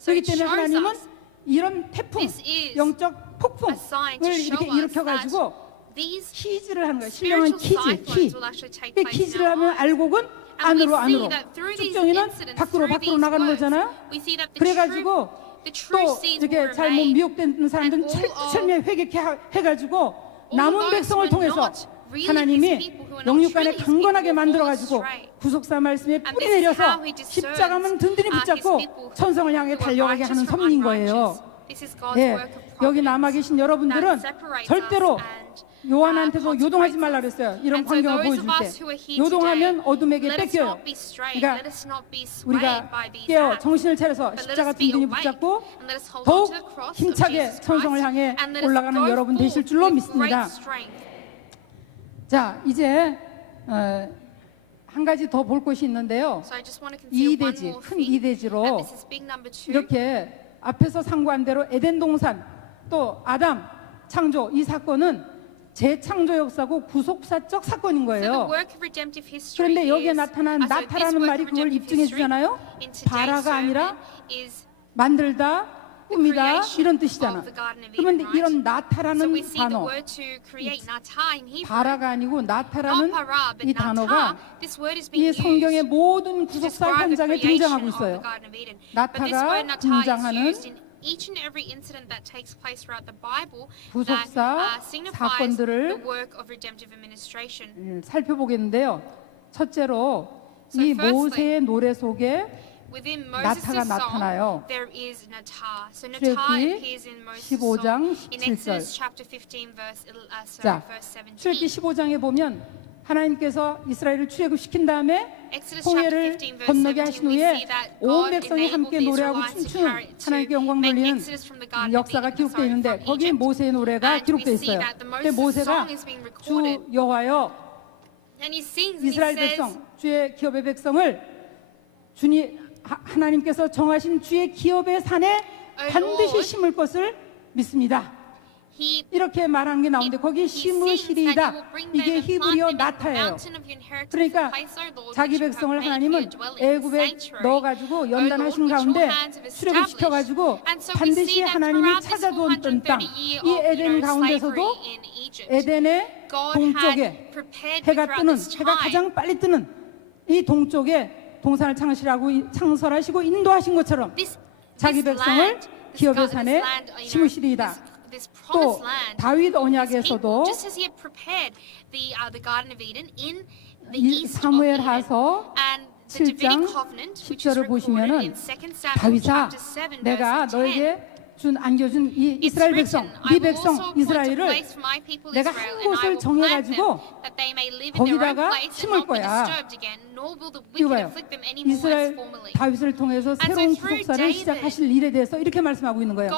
So 그렇기 it 때문에 shows 하나님은 us 이런 태풍, this is 영적 a sign to 폭풍을 show 이렇게 us 일으켜가지고 that these 키즈를 하는 거예요. 신령한 spiritual 키즈, 키. cyclones will actually take 그 place in 키즈를 our 하면 lives. 알곡은 And we 안으로 see 안으로, that through these 축정이는 incidents, 밖으로 through 밖으로 these 나가는 words, 거잖아요. we see that the 그래가지고 true 또 seeds 이렇게 will 잘못 remain. 미혹된 사람들은 And all of- 철저히 회개케 해가지고 all 남은 those 백성을 who are 통해서 not really 하나님이 his people, who are not 영육간에 truly his 강건하게 people, 만들어가지고 fall astray. 구속사 말씀에 And 뿌리 this is 내려서 how he discerns, 십자가만 든든히 his 붙잡고 people 천성을 향해 who are 달려가게 righteous 하는 from 섭리인 unrighteous. 거예요. This is God's 예, work of 여기 남아 providence 계신 여러분들은 that separates 절대로 us and 요한한테도 요동하지 말라 그랬어요. 이런 광경을 보여줄 때 요동하면 어둠에게 뺏겨요. 그러니까 우리가 깨어 정신을 차려서 십자가 든든히 붙잡고 더욱 힘차게 천성을 향해 올라가는 여러분 되실 줄로 믿습니다. 자, 이제 한 가지 더 볼 것이 있는데요. 이대지, 큰 이대지로 이렇게 앞에서 상고한 대로 에덴 동산 또 아담 창조 이 사건은 재창조 역사고 구속사적 사건인 거예요. 그런데 여기에 나타난 나타라는 말이 그걸 입증해 주잖아요. 바라가 아니라 만들다, 꾸미다 이런 뜻이잖아. 그러면 이런 나타라는 단어, 바라가 아니고 나타라는 이 단어가 이 성경의 모든 구속사 현장에 등장하고 있어요. 나타가 등장하는 구속사 사건들을 살펴보겠는데요. 첫째로 이 모세의 노래 속에 나타가 나타나요. 출애굽기 15장 17절. 자, 출애굽기 15장에 보면 하나님께서 이스라엘을 출애굽시킨 다음에 홍해를 건너게 하신 후에 온 백성이 함께 노래하고 춤추는 하나님께 영광 돌리는 역사가 기록되어 있는데 거기에 모세의 노래가 기록되어 있어요. 근데 모세가 주 여호와여 이스라엘 백성 주의 기업의 백성을 하나님께서 정하신 주의 기업의 산에 반드시 심을 것을 믿습니다. 이렇게 말하는 게 나오는데 거기 심으시리이다. 이게 히브리어 나타예요. 그러니까 자기 백성을 하나님은 애굽에 넣어가지고 연단하신 가운데 출애굽시켜가지고 반드시 하나님이 찾아두었던 땅, 이 에덴 가운데서도 에덴의 동쪽에 해가 가장 빨리 뜨는 이 동쪽에 동산을 창설하시고 인도하신 것처럼 자기 백성을 기업의 산에 심으시리이다. 또 다윗 언약에서도 이 사무엘하서 7장 10절을 보시면은 다윗아 내가 너에게 안겨준 이 이스라엘 백성, 네 백성 이스라엘을 내가 한 곳을 정해가지고 거기다가 심을 거야. 이거 봐요. 이스라엘 다윗을 통해서 새로운 구속사를 시작하실 일에 대해서 이렇게 말씀하고 있는 거예요.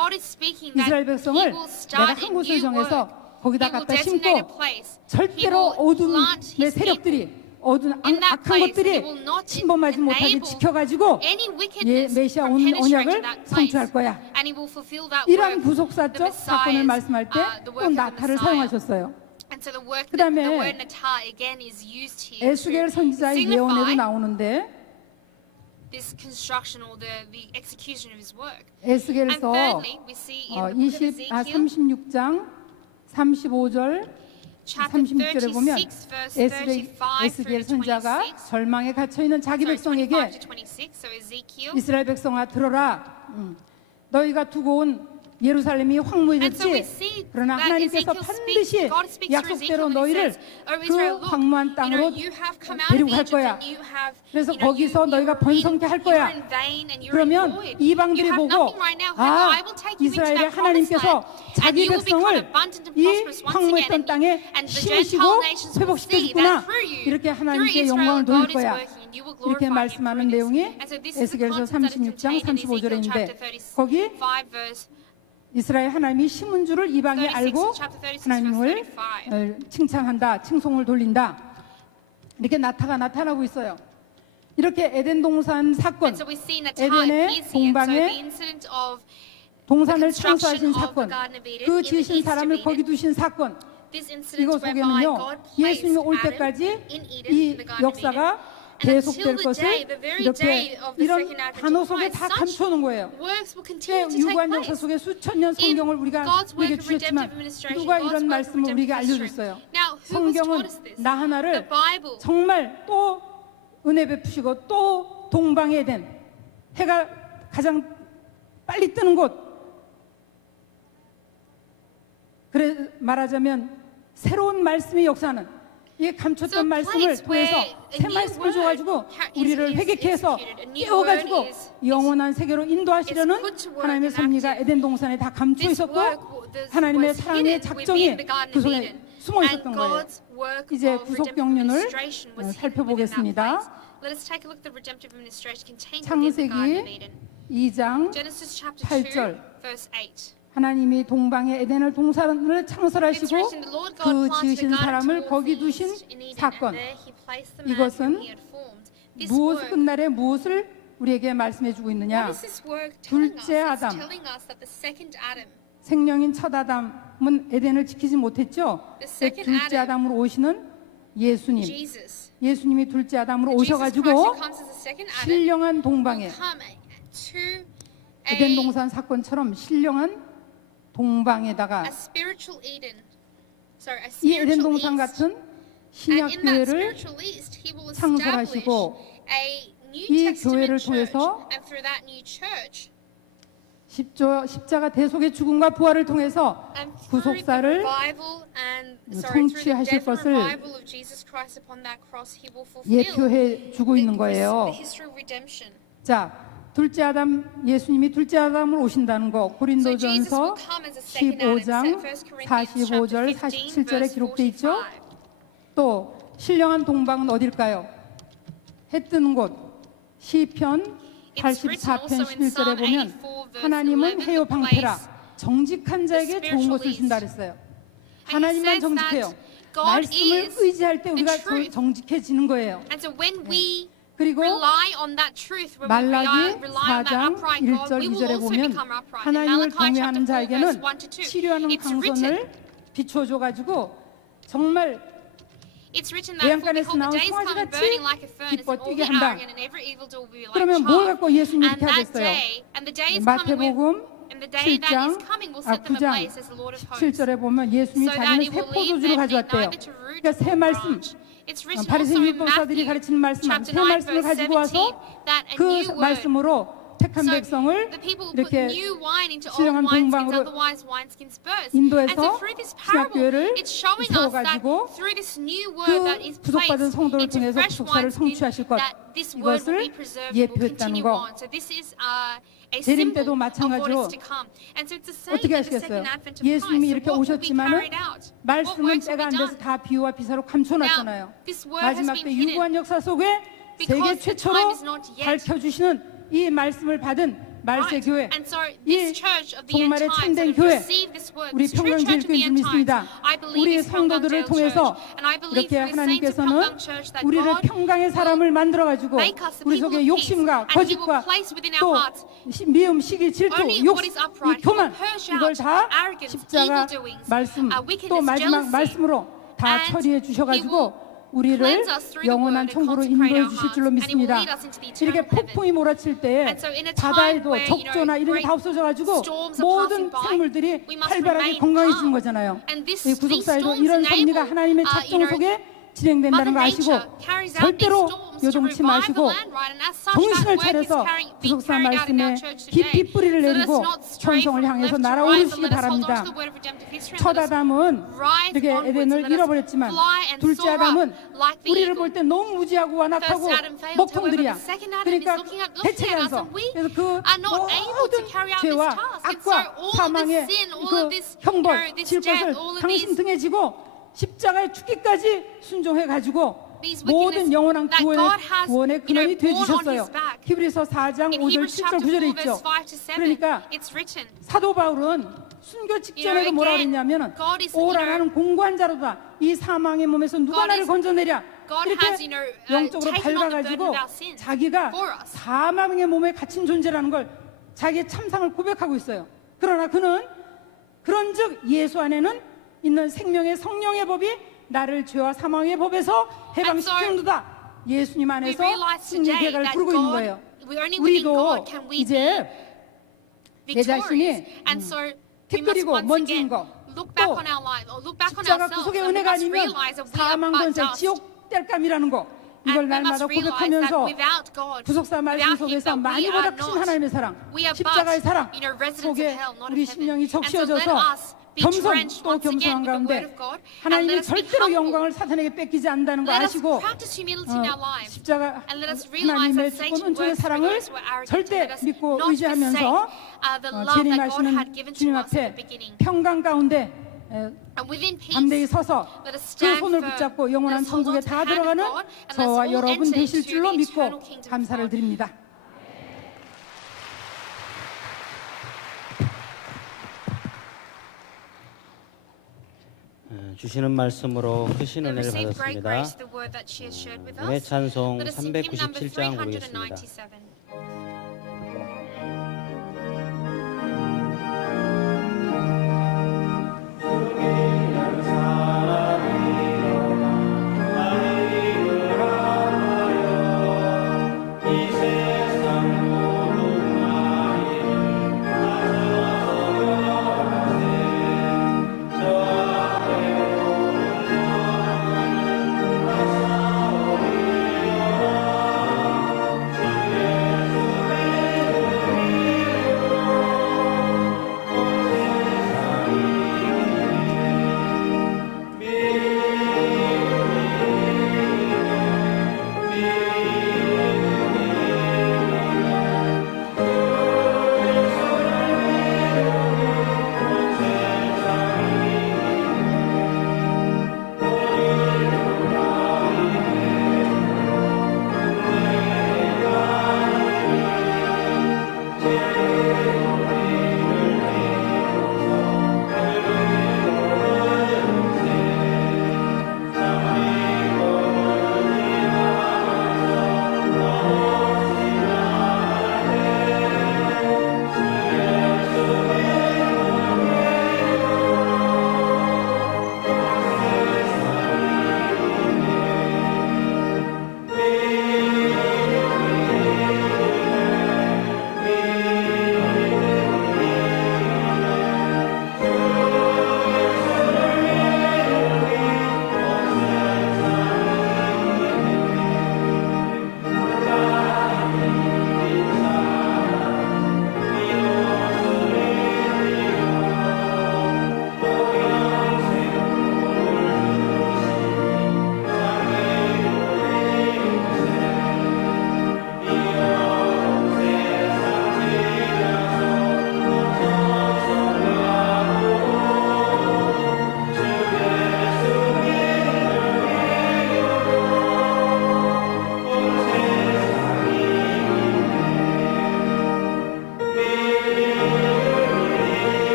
이스라엘 백성을 내가 한 곳을 정해서 거기다 갖다 심고 절대로 어둠의 세력들이 악한 것들이 침범하지 못하게 지켜가지고 메시아 온 언약을 성취할 거야. 이러한 구속사적 사건을 말씀할 때 또 나타를 사용하셨어요. 그 다음에 에스겔 선지자의 예언에도 나오는데 에스겔서 36장 35절 36절에 보면 에스겔 선지자가 절망에 갇혀있는 자기 백성에게 이스라엘 백성아 들어라. 너희가 두고 온 예루살렘이 황무해졌지. 그러나 하나님께서 반드시 약속대로 너희를 그 황무한 땅으로 데리고 갈 거야. 그래서 거기서 너희가 번성케 할 거야. 그러면 이방들이 보고 이스라엘의 하나님께서 자기 백성을 이 황무했던 땅에 심으시고 회복시켜주구나. 이렇게 하나님께 영광을 돌릴 거야. 이렇게 말씀하는 내용이 에스겔서 36장 35절인데 거기 이스라엘 하나님이 심은 줄을 이방이 알고 하나님을 칭찬한다, 칭송을 돌린다. 이렇게 나타나고 있어요. 이렇게 에덴 동산 사건, 에덴의 동방에 동산을 창조하신 사건, 그 지으신 사람을 거기 두신 사건, 이거 속에는요 예수님이 올 때까지 이 역사가 계속될 것을 이렇게 이런 단어 속에 다 감춰놓은 거예요. 유구한 역사 속에 수천 년 성경을 우리에게 주셨지만 누가 이런 말씀을 우리에게 알려줬어요? 성경은 나 하나를 정말 또 은혜 베푸시고 또 동방에 된 해가 가장 빨리 뜨는 곳, 그래 말하자면 새로운 말씀의 역사는 이 감췄던 말씀을 통해서 새 말씀을 줘가지고 우리를 회개케 해서 깨워가지고 영원한 세계로 인도하시려는 하나님의 섭리가 에덴 동산에 다 감춰 있었고 하나님의 사랑의 작정이 그 속에 숨어 and 있었던 거예요. God's work 이제 of 구속 redemptive 경륜을 administration was hidden within that 살펴보겠습니다. place. Let us take a look at the redemptive administration contained within the Garden of 창세기 Eden. 2장 Genesis chapter 8절. 2, verse 8. 하나님이 동방의 에덴을 동산을 It's 창설하시고 written, the Lord God 그 planted a 지으신 garden 사람을 towards 거기 the 두신 east in Eden, 사건. and there he placed the man 이것은 whom he had formed. This 무엇 work, 끝날에 무엇을 우리에게 말씀해 주고 있느냐? what is this work telling us? 둘째 It's 아담. telling us that the second Adam, 생명인 첫 아담은 에덴을 지키지 못했죠. The second 둘째 Adam, 아담으로 오시는 예수님. Jesus, 예수님이 둘째 아담으로 Jesus Christ 오셔가지고 who comes as the second Adam, 신령한 동방에 will come to 에덴 a 동산 사건처럼 신령한 동방에다가 spiritual Eden. Sorry, a 이 에덴 spiritual 동산 east. 같은 And 신약 in that 교회를 spiritual east, he will establish 창설하시고 a New 이 Testament 교회를 church, 통해서 and through that new church, 십자가 대속의 죽음과 부활을 통해서 and through the 구속사를 revival and through the 성취하실 death and 것을 revival of Jesus Christ upon that cross, he will fulfill 예표해 주고 있는 거예요. the history of redemption. 자, 둘째 아담 예수님이 둘째 아담으로 오신다는 거 So Jesus will 고린도전서 come as a second Adam. 15장 1 Corinthians 45절 chapter 15, 47절에 verse 기록돼 있죠. 45. 또 신령한 동방은 어딜까요? 해 뜨는 곳 시편 It's written 84편 also in 11절에 Psalm 보면 84 verse 하나님은 11, 해요 the 방패라 place, 정직한 자에게 좋은 것을 준다 그랬어요. 하나님만 says 정직해요. that God 말씀을 is 의지할 때 우리가 the truth. 정직해지는 거예요. And so when we 그리고 rely on that truth, when we 말라기 rely on that 4장 upright God, 1절 we will 2절에 also 보면 become upright. In 하나님을 Malachi chapter 경외하는 4 verse 자에게는 1 to 2, 치료하는 it's written, 강선을 비춰줘가지고 정말 it's written that for 외양간에서 behold, the 나온 days come 송아지같이 burning like a furnace, 기뻐 and all 뛰게 the 한다. arrogant and every evildoer will be like 그러면 뭘 갖고 chaff. 예수님이 And 이렇게 that 하겠어요? day, and the day is coming when, 마태복음 and the day that is 7장 coming will set them 9장 ablaze, says the Lord of hosts. 17절에 보면 예수님이 So that 자기는 it 새 will leave 포도주를 them 가져왔대요. neither to root 그러니까 새 nor 말씀, branch. It's written 바리새인 also in 율법사들이 Matthew 가르치는 말씀, chapter 새 9 말씀을 verse 가지고 17 와서 that a 그 new word. 말씀으로 택한 So 백성을 the people put 이렇게 new wine into old 신령한 wineskins, 동방으로 otherwise wineskins burst. And 인도해서 so through this parable, 신학교회를 it's showing us that 세워가지고 through this new word that is 그 구속받은 placed 성도를 into 통해서 fresh 구속사를 wineskins, 성취하실 것, that this word will be 이것을 preserved and will 예표했다는 continue 거. on. So this is a 재림 때도 symbol of what 마찬가지로 is to come. And so it's the same 어떻게 in the 하시겠어요? second advent of 예수님이 Christ. 이렇게 So what will be 오셨지만은 carried out? What 말씀은 works will 때가 안 be 돼서 done? 다 비유와 비사로 감춰놨잖아요. Now, this word has 마지막 been 때 hidden. 유구한 역사 속에 세계 Because the 최초로 time is not yet. 밝혀주시는 이 말씀을 받은 말세 Right. 교회, And so 이 this church of the end 정말의 times 참된 that have 교회, received this word, 우리 this true church of the 평강제일교회 end times, 믿습니다. I believe 우리 is 평강제일 성도들을 Church. 통해서 And I believe 이렇게 through the saints of 하나님께서는 평강 Church that 우리를 God 평강의 사람을 만들어가지고 make us the 우리 people 속에 of peace, 욕심과 and He will 거짓과 place within 또 our hearts 미움, 시기, 질투, only 욕, what is 이 upright, 교만 purge 이걸 out 다 arrogance, 십자가 evildoings, 말씀 wickedness, 또 마지막 jealousy, 말씀으로 다 and 처리해 He will 주셔가지고 우리를 cleanse us through the 영원한 word and 천국으로 consecrate 인도해 our 주실 hearts, 줄로 and He will 믿습니다. lead us into the 이렇게 eternal heaven. 폭풍이 몰아칠 때에 And so in a time 바다에도 where, 적조나 이런 게 다 없어져가지고 storms are 모든 passing by, 생물들이 we must 활발하게 remain 건강해지는 calm. 거잖아요. And this, 이 these 구속사에도 storms 이런 섭리가 enable, 하나님의 작정 속에 진행된다는 거 Mother 아시고 Nature carries out these 절대로 storms to 요동치 revive the 마시고 land, right? And as such, 정신을 that work is 차려서 being 구속사 carried out in our 말씀에 church today. 깊이 뿌리를 So let us 내리고 not stray 천성을 from 향해서 left to right, but 날아오르시기 let us hold on 바랍니다. to the word of redemptive history, and 첫 let us 아담은 rise 이렇게 onwards, 에덴을 and let us 잃어버렸지만 fly and 둘째 soar 아담은 up like the 우리를 eagle. 볼 때 너무 무지하고 완악하고 First Adam failed, 먹통들이야. however, the second Adam 그러니까 is looking at 대체하면서 us, and we 그래서 그 are not able to 모든 carry out this 죄와 task. And so 악과 all of 사망의 this sin, all 그 of this 형벌 this 질 death, 것을 all of 당신 these 등에 지고 십자가에 죽기까지 순종해 가지고 These 모든 wickedness 영원한 that God has, 구원의 근원이 되어 borne on 주셨어요. his back. 히브리서 4장 In 5절 Hebrews 7절 chapter 9절에 4 있죠. verse 5 to 7, 그러니까 it's written. 사도 바울은 순교 직전에도 뭐라 again, 그랬냐면 God is, 오라 나는 공고한 자로다. 이 사망의 몸에서 누가 God 나를 is- 건져내랴. God 이렇게 has, 영적으로 taken on the burden 밝아가지고 of our sins 자기가 for us. 사망의 몸에 갇힌 존재라는 걸 자기의 참상을 고백하고 있어요. 그러나 그는 그런즉 예수 안에는 있는 생명의 성령의 법이 나를 죄와 사망의 법에서 해방시키는도다. 예수님 We 안에서 realize 승리 today 계가를 that 부르고 있는 God, 거예요. we only within 우리도 God can we 이제 be 내 victorious. 자신이, And so we must 티끌이고 once 먼지인 again 거, look back 또 on our lives, or look back on 십자가 ourselves, 구속의 and we 은혜가 must 아니면 realize that we are 사망 but 권세 dust. 지옥 뗄감이라는 거 이걸 And we 날마다 must realize that 고백하면서 without God, 구속사 말씀 without Him, 속에서 that we 많이보다 are 큰 not. 하나님의 사랑, We are 십자가의 사랑 but, residents 속에 of hell, not of 우리 heaven. 심령이 And so let 적셔져서 us be 겸손 drenched 또 once again 겸손한 with the 가운데 word of God, and let 하나님이 us be 절대로 humble. 영광을 사탄에게 뺏기지 않는다는 거 Let us 아시고 practice humility in our lives. 십자가 And let us realize 하나님의 that 주권 Satan 은총의 works for 사랑을 those who are arrogant. 절대 Let us 믿고 not forsake 의지하면서 the love that God 재림하시는 had given to 주님 us at the 앞에 beginning. 평강 가운데 And within peace, 담대히 서서 let us 그 stand 손을 firm. 붙잡고 Let 영원한 us hold 천국에 on to 다 the hand of 들어가는 God, and let's 저와 all 여러분 enter 되실 into 줄로 the 믿고 eternal kingdom of 감사를 God. 드립니다. 주시는 말씀으로 크신 We 은혜를 receive great 받았습니다. grace, the word that she has shared with 은혜 us. 찬송 Let us sing hymn number 397장 부르겠습니다. 397.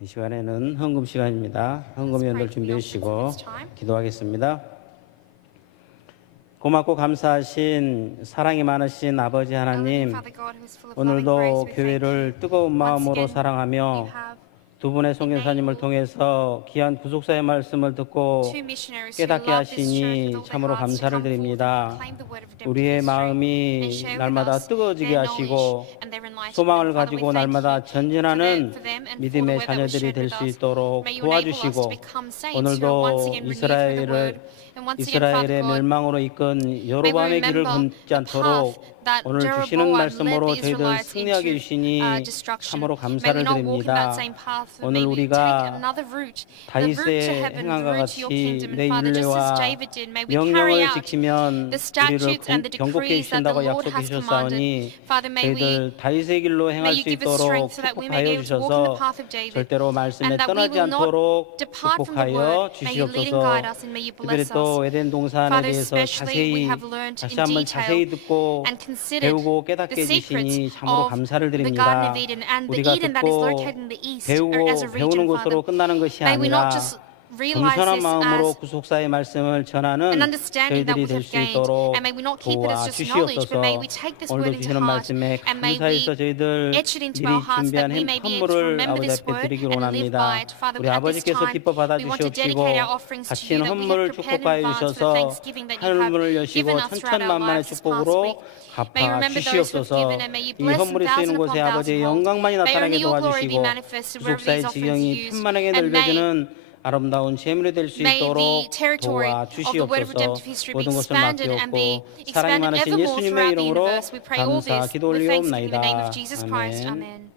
이 시간에는 헌금 시간입니다. 헌금 연들 준비해 주시고 기도하겠습니다. 고맙고 감사하신 사랑이 많으신 아버지 하나님, 오늘도 교회를 뜨거운 마음으로 사랑하며 두 분의 선교사님을 통해서 귀한 구속사의 말씀을 듣고 깨닫게 하시니 참으로 감사를 드립니다. 우리의 마음이 날마다 뜨거워지게 하시고 소망을 가지고 날마다 전진하는 믿음의 자녀들이 될 수 있도록 도와주시고, 오늘도 이스라엘의 멸망으로 이끈 여로보암의 길을 걷지 않도록 오늘 주시는 말씀으로 저희들 승리하게 해주시니 참으로 감사를 드립니다. 오늘 우리가 다윗의 행함과 같이 내 율례와 명령을 지키면 우리를 경고케 해주신다고 약속해 주셨사오니 저희들 다윗의 길로 행할 수 있도록 축복하여 주셔서 절대로 말씀에 떠나지 않도록 축복하여 주시옵소서. 특별히 또 에덴 동산에 대해서 다시 한번 자세히 듣고 배우고 깨닫게 해주시니 참으로 감사를 드립니다. 우리가 듣고 배우는 것으로 끝나는 것이 아니라 겸손한 마음으로 구속사의 말씀을 전하는 저희들이 될 수 있도록 도와주시옵소서. 오늘도 주시는 말씀에 감사해서 저희들 미리 준비한 헌물을 아버지 앞에 드리기를 원합니다. 우리 아버지께서 기뻐 받아주시옵시고 바친 헌물을 축복하여 주셔서 하늘문을 여시고 천천만만의 축복으로 갚아 주시옵소서. 이 헌물이 쓰이는 곳에 아버지의 영광만이 나타나게 도와주시고 구속사의 지경이 천만하게 넓어지는 아름다운 재물이 될 수 있도록 도와주시옵소서. 모든 것을 맡기옵고 사랑이 많으신 예수님의 이름으로 감사 기도 올리옵나이다. 아멘.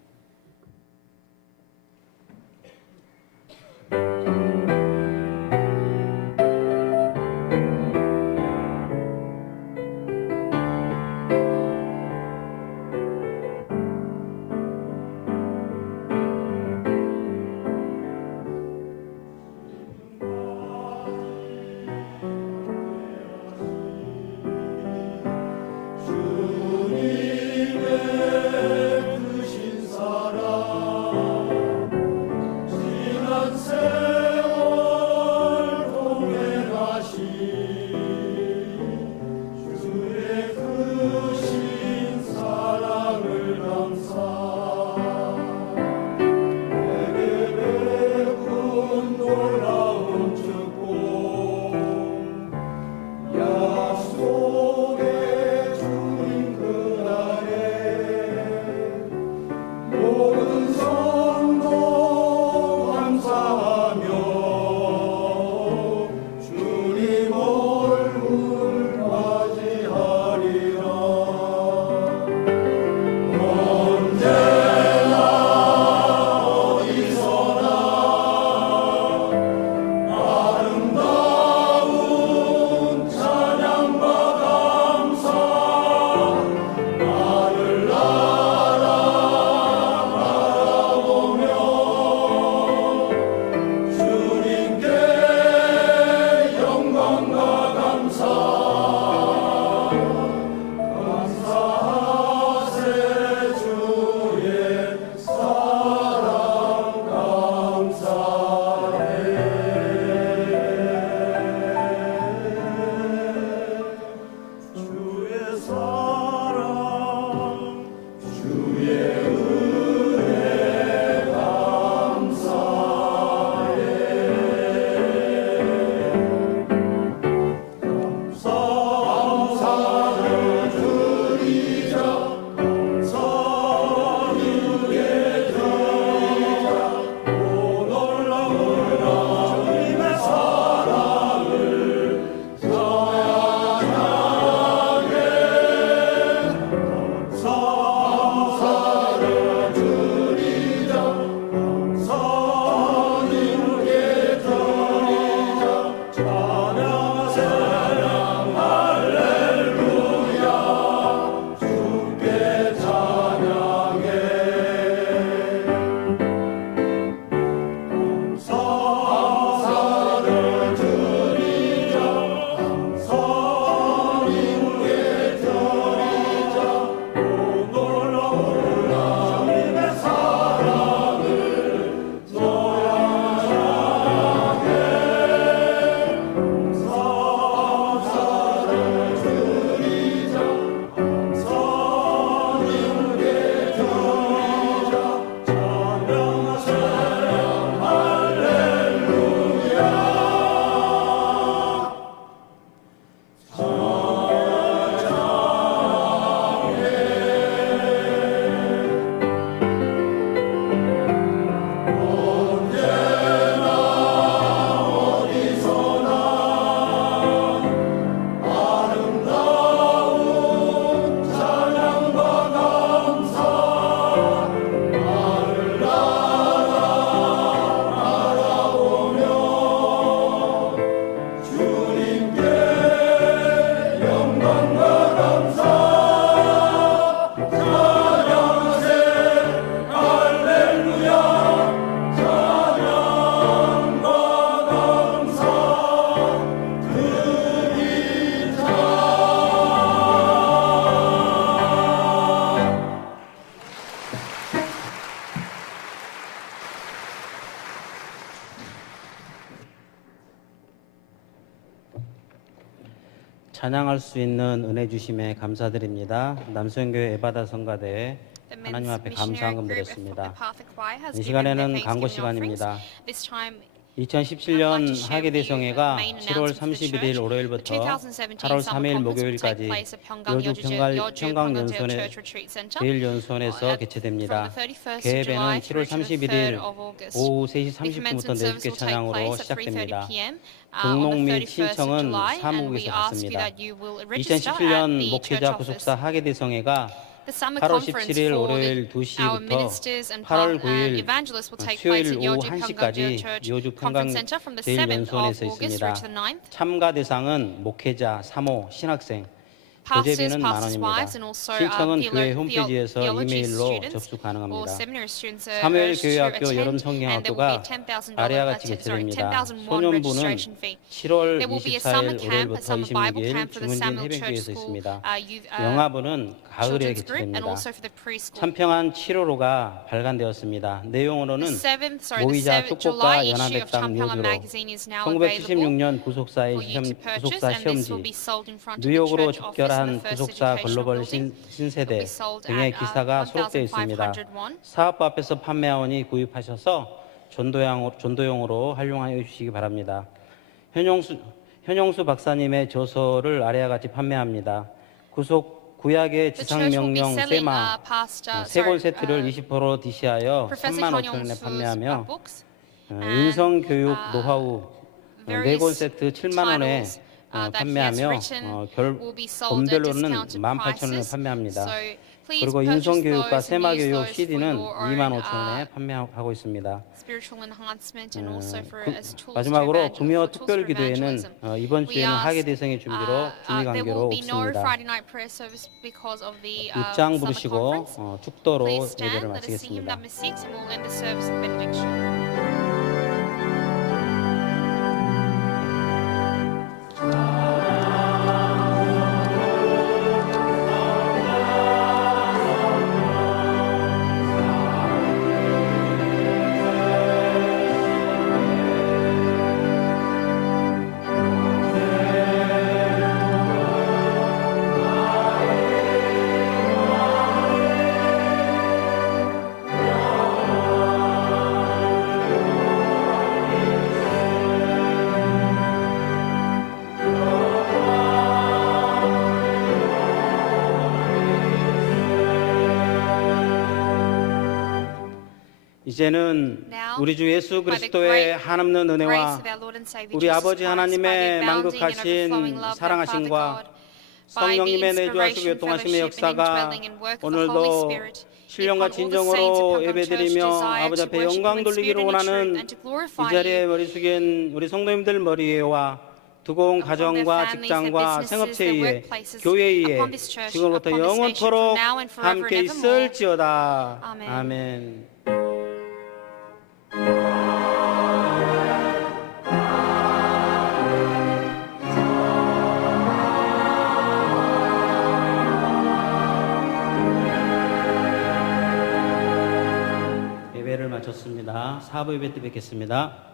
찬양할 수 있는 은혜 주심에 감사드립니다. 남수영교회 에바다 성가대 하나님 앞에 감사한금 드렸습니다. 이 시간에는 광고 시간입니다. 2017년 하계대성회가 7월 31일 월요일부터 8월 3일 목요일까지 여주 평강연수원의 제1연수원에서 개최됩니다. 개회는 7월 31일 오후 3시 30분부터 내주께 찬양으로 시작됩니다. 등록 및 신청은 사무국에서 받습니다. 2017년 목회자 구속사 하계대성회가 8월 17일 월요일 2시부터 8월 9일 수요일 오후 1시까지 여주 평강 제1연수원에서 있습니다. 참가 대상은 목회자, 사모, 신학생, 교재비는 만 원입니다. 신청은 교회 홈페이지에서 이메일로 접수 가능합니다. 사무엘 교회학교 여름 성경학교가 아래와 같이 개최됩니다. 소년부는 7월 24일 월요일부터 26일 중은진 해변교회에서 있습니다. 영화부는 가을에 개최됩니다. 참평한 7호로가 발간되었습니다. 내용으로는 모이자 축복과 연합백당 뉴스로 1976년 부속사 시험지, 뉴욕으로 집결한 부속사 글로벌 신세대 등의 기사가 수록되어 있습니다. 사업부 앞에서 판매하오니 구입하셔서 전도용으로 활용하여 주시기 바랍니다. 현용수 박사님의 저서를 아래와 같이 판매합니다. 구약의 지상명령 세 권 세트를 20% DC하여 35,000원에 판매하며 인성교육 노하우 4권 세트 7만원에 판매하며 본별로는 18,000원에 판매합니다. 그리고 인성교육과 세마교육 CD는 25,000원에 판매하고 있습니다. 마지막으로 금요 특별기도회는 이번 주에는 하계대성의 준비로 준비관계로 없습니다. 입장 부르시고 축도로 예배를 마치겠습니다. 이제는 우리 주 예수 그리스도의 한없는 은혜와 우리 아버지 하나님의 만극하신 사랑하심과 성령님의 내주하시고 교통하심의 역사가 오늘도 신령과 진정으로 예배드리며 아버지 앞에 영광 돌리기를 원하는 이 자리에 머리 숙인 우리 성도님들 머리 위에와 두고 온 가정과 직장과 생업체 위에 교회 위에 지금부터 영원토록 함께 있을지어다. 아멘. 예배를 마쳤습니다. 사부 예배 때 뵙겠습니다.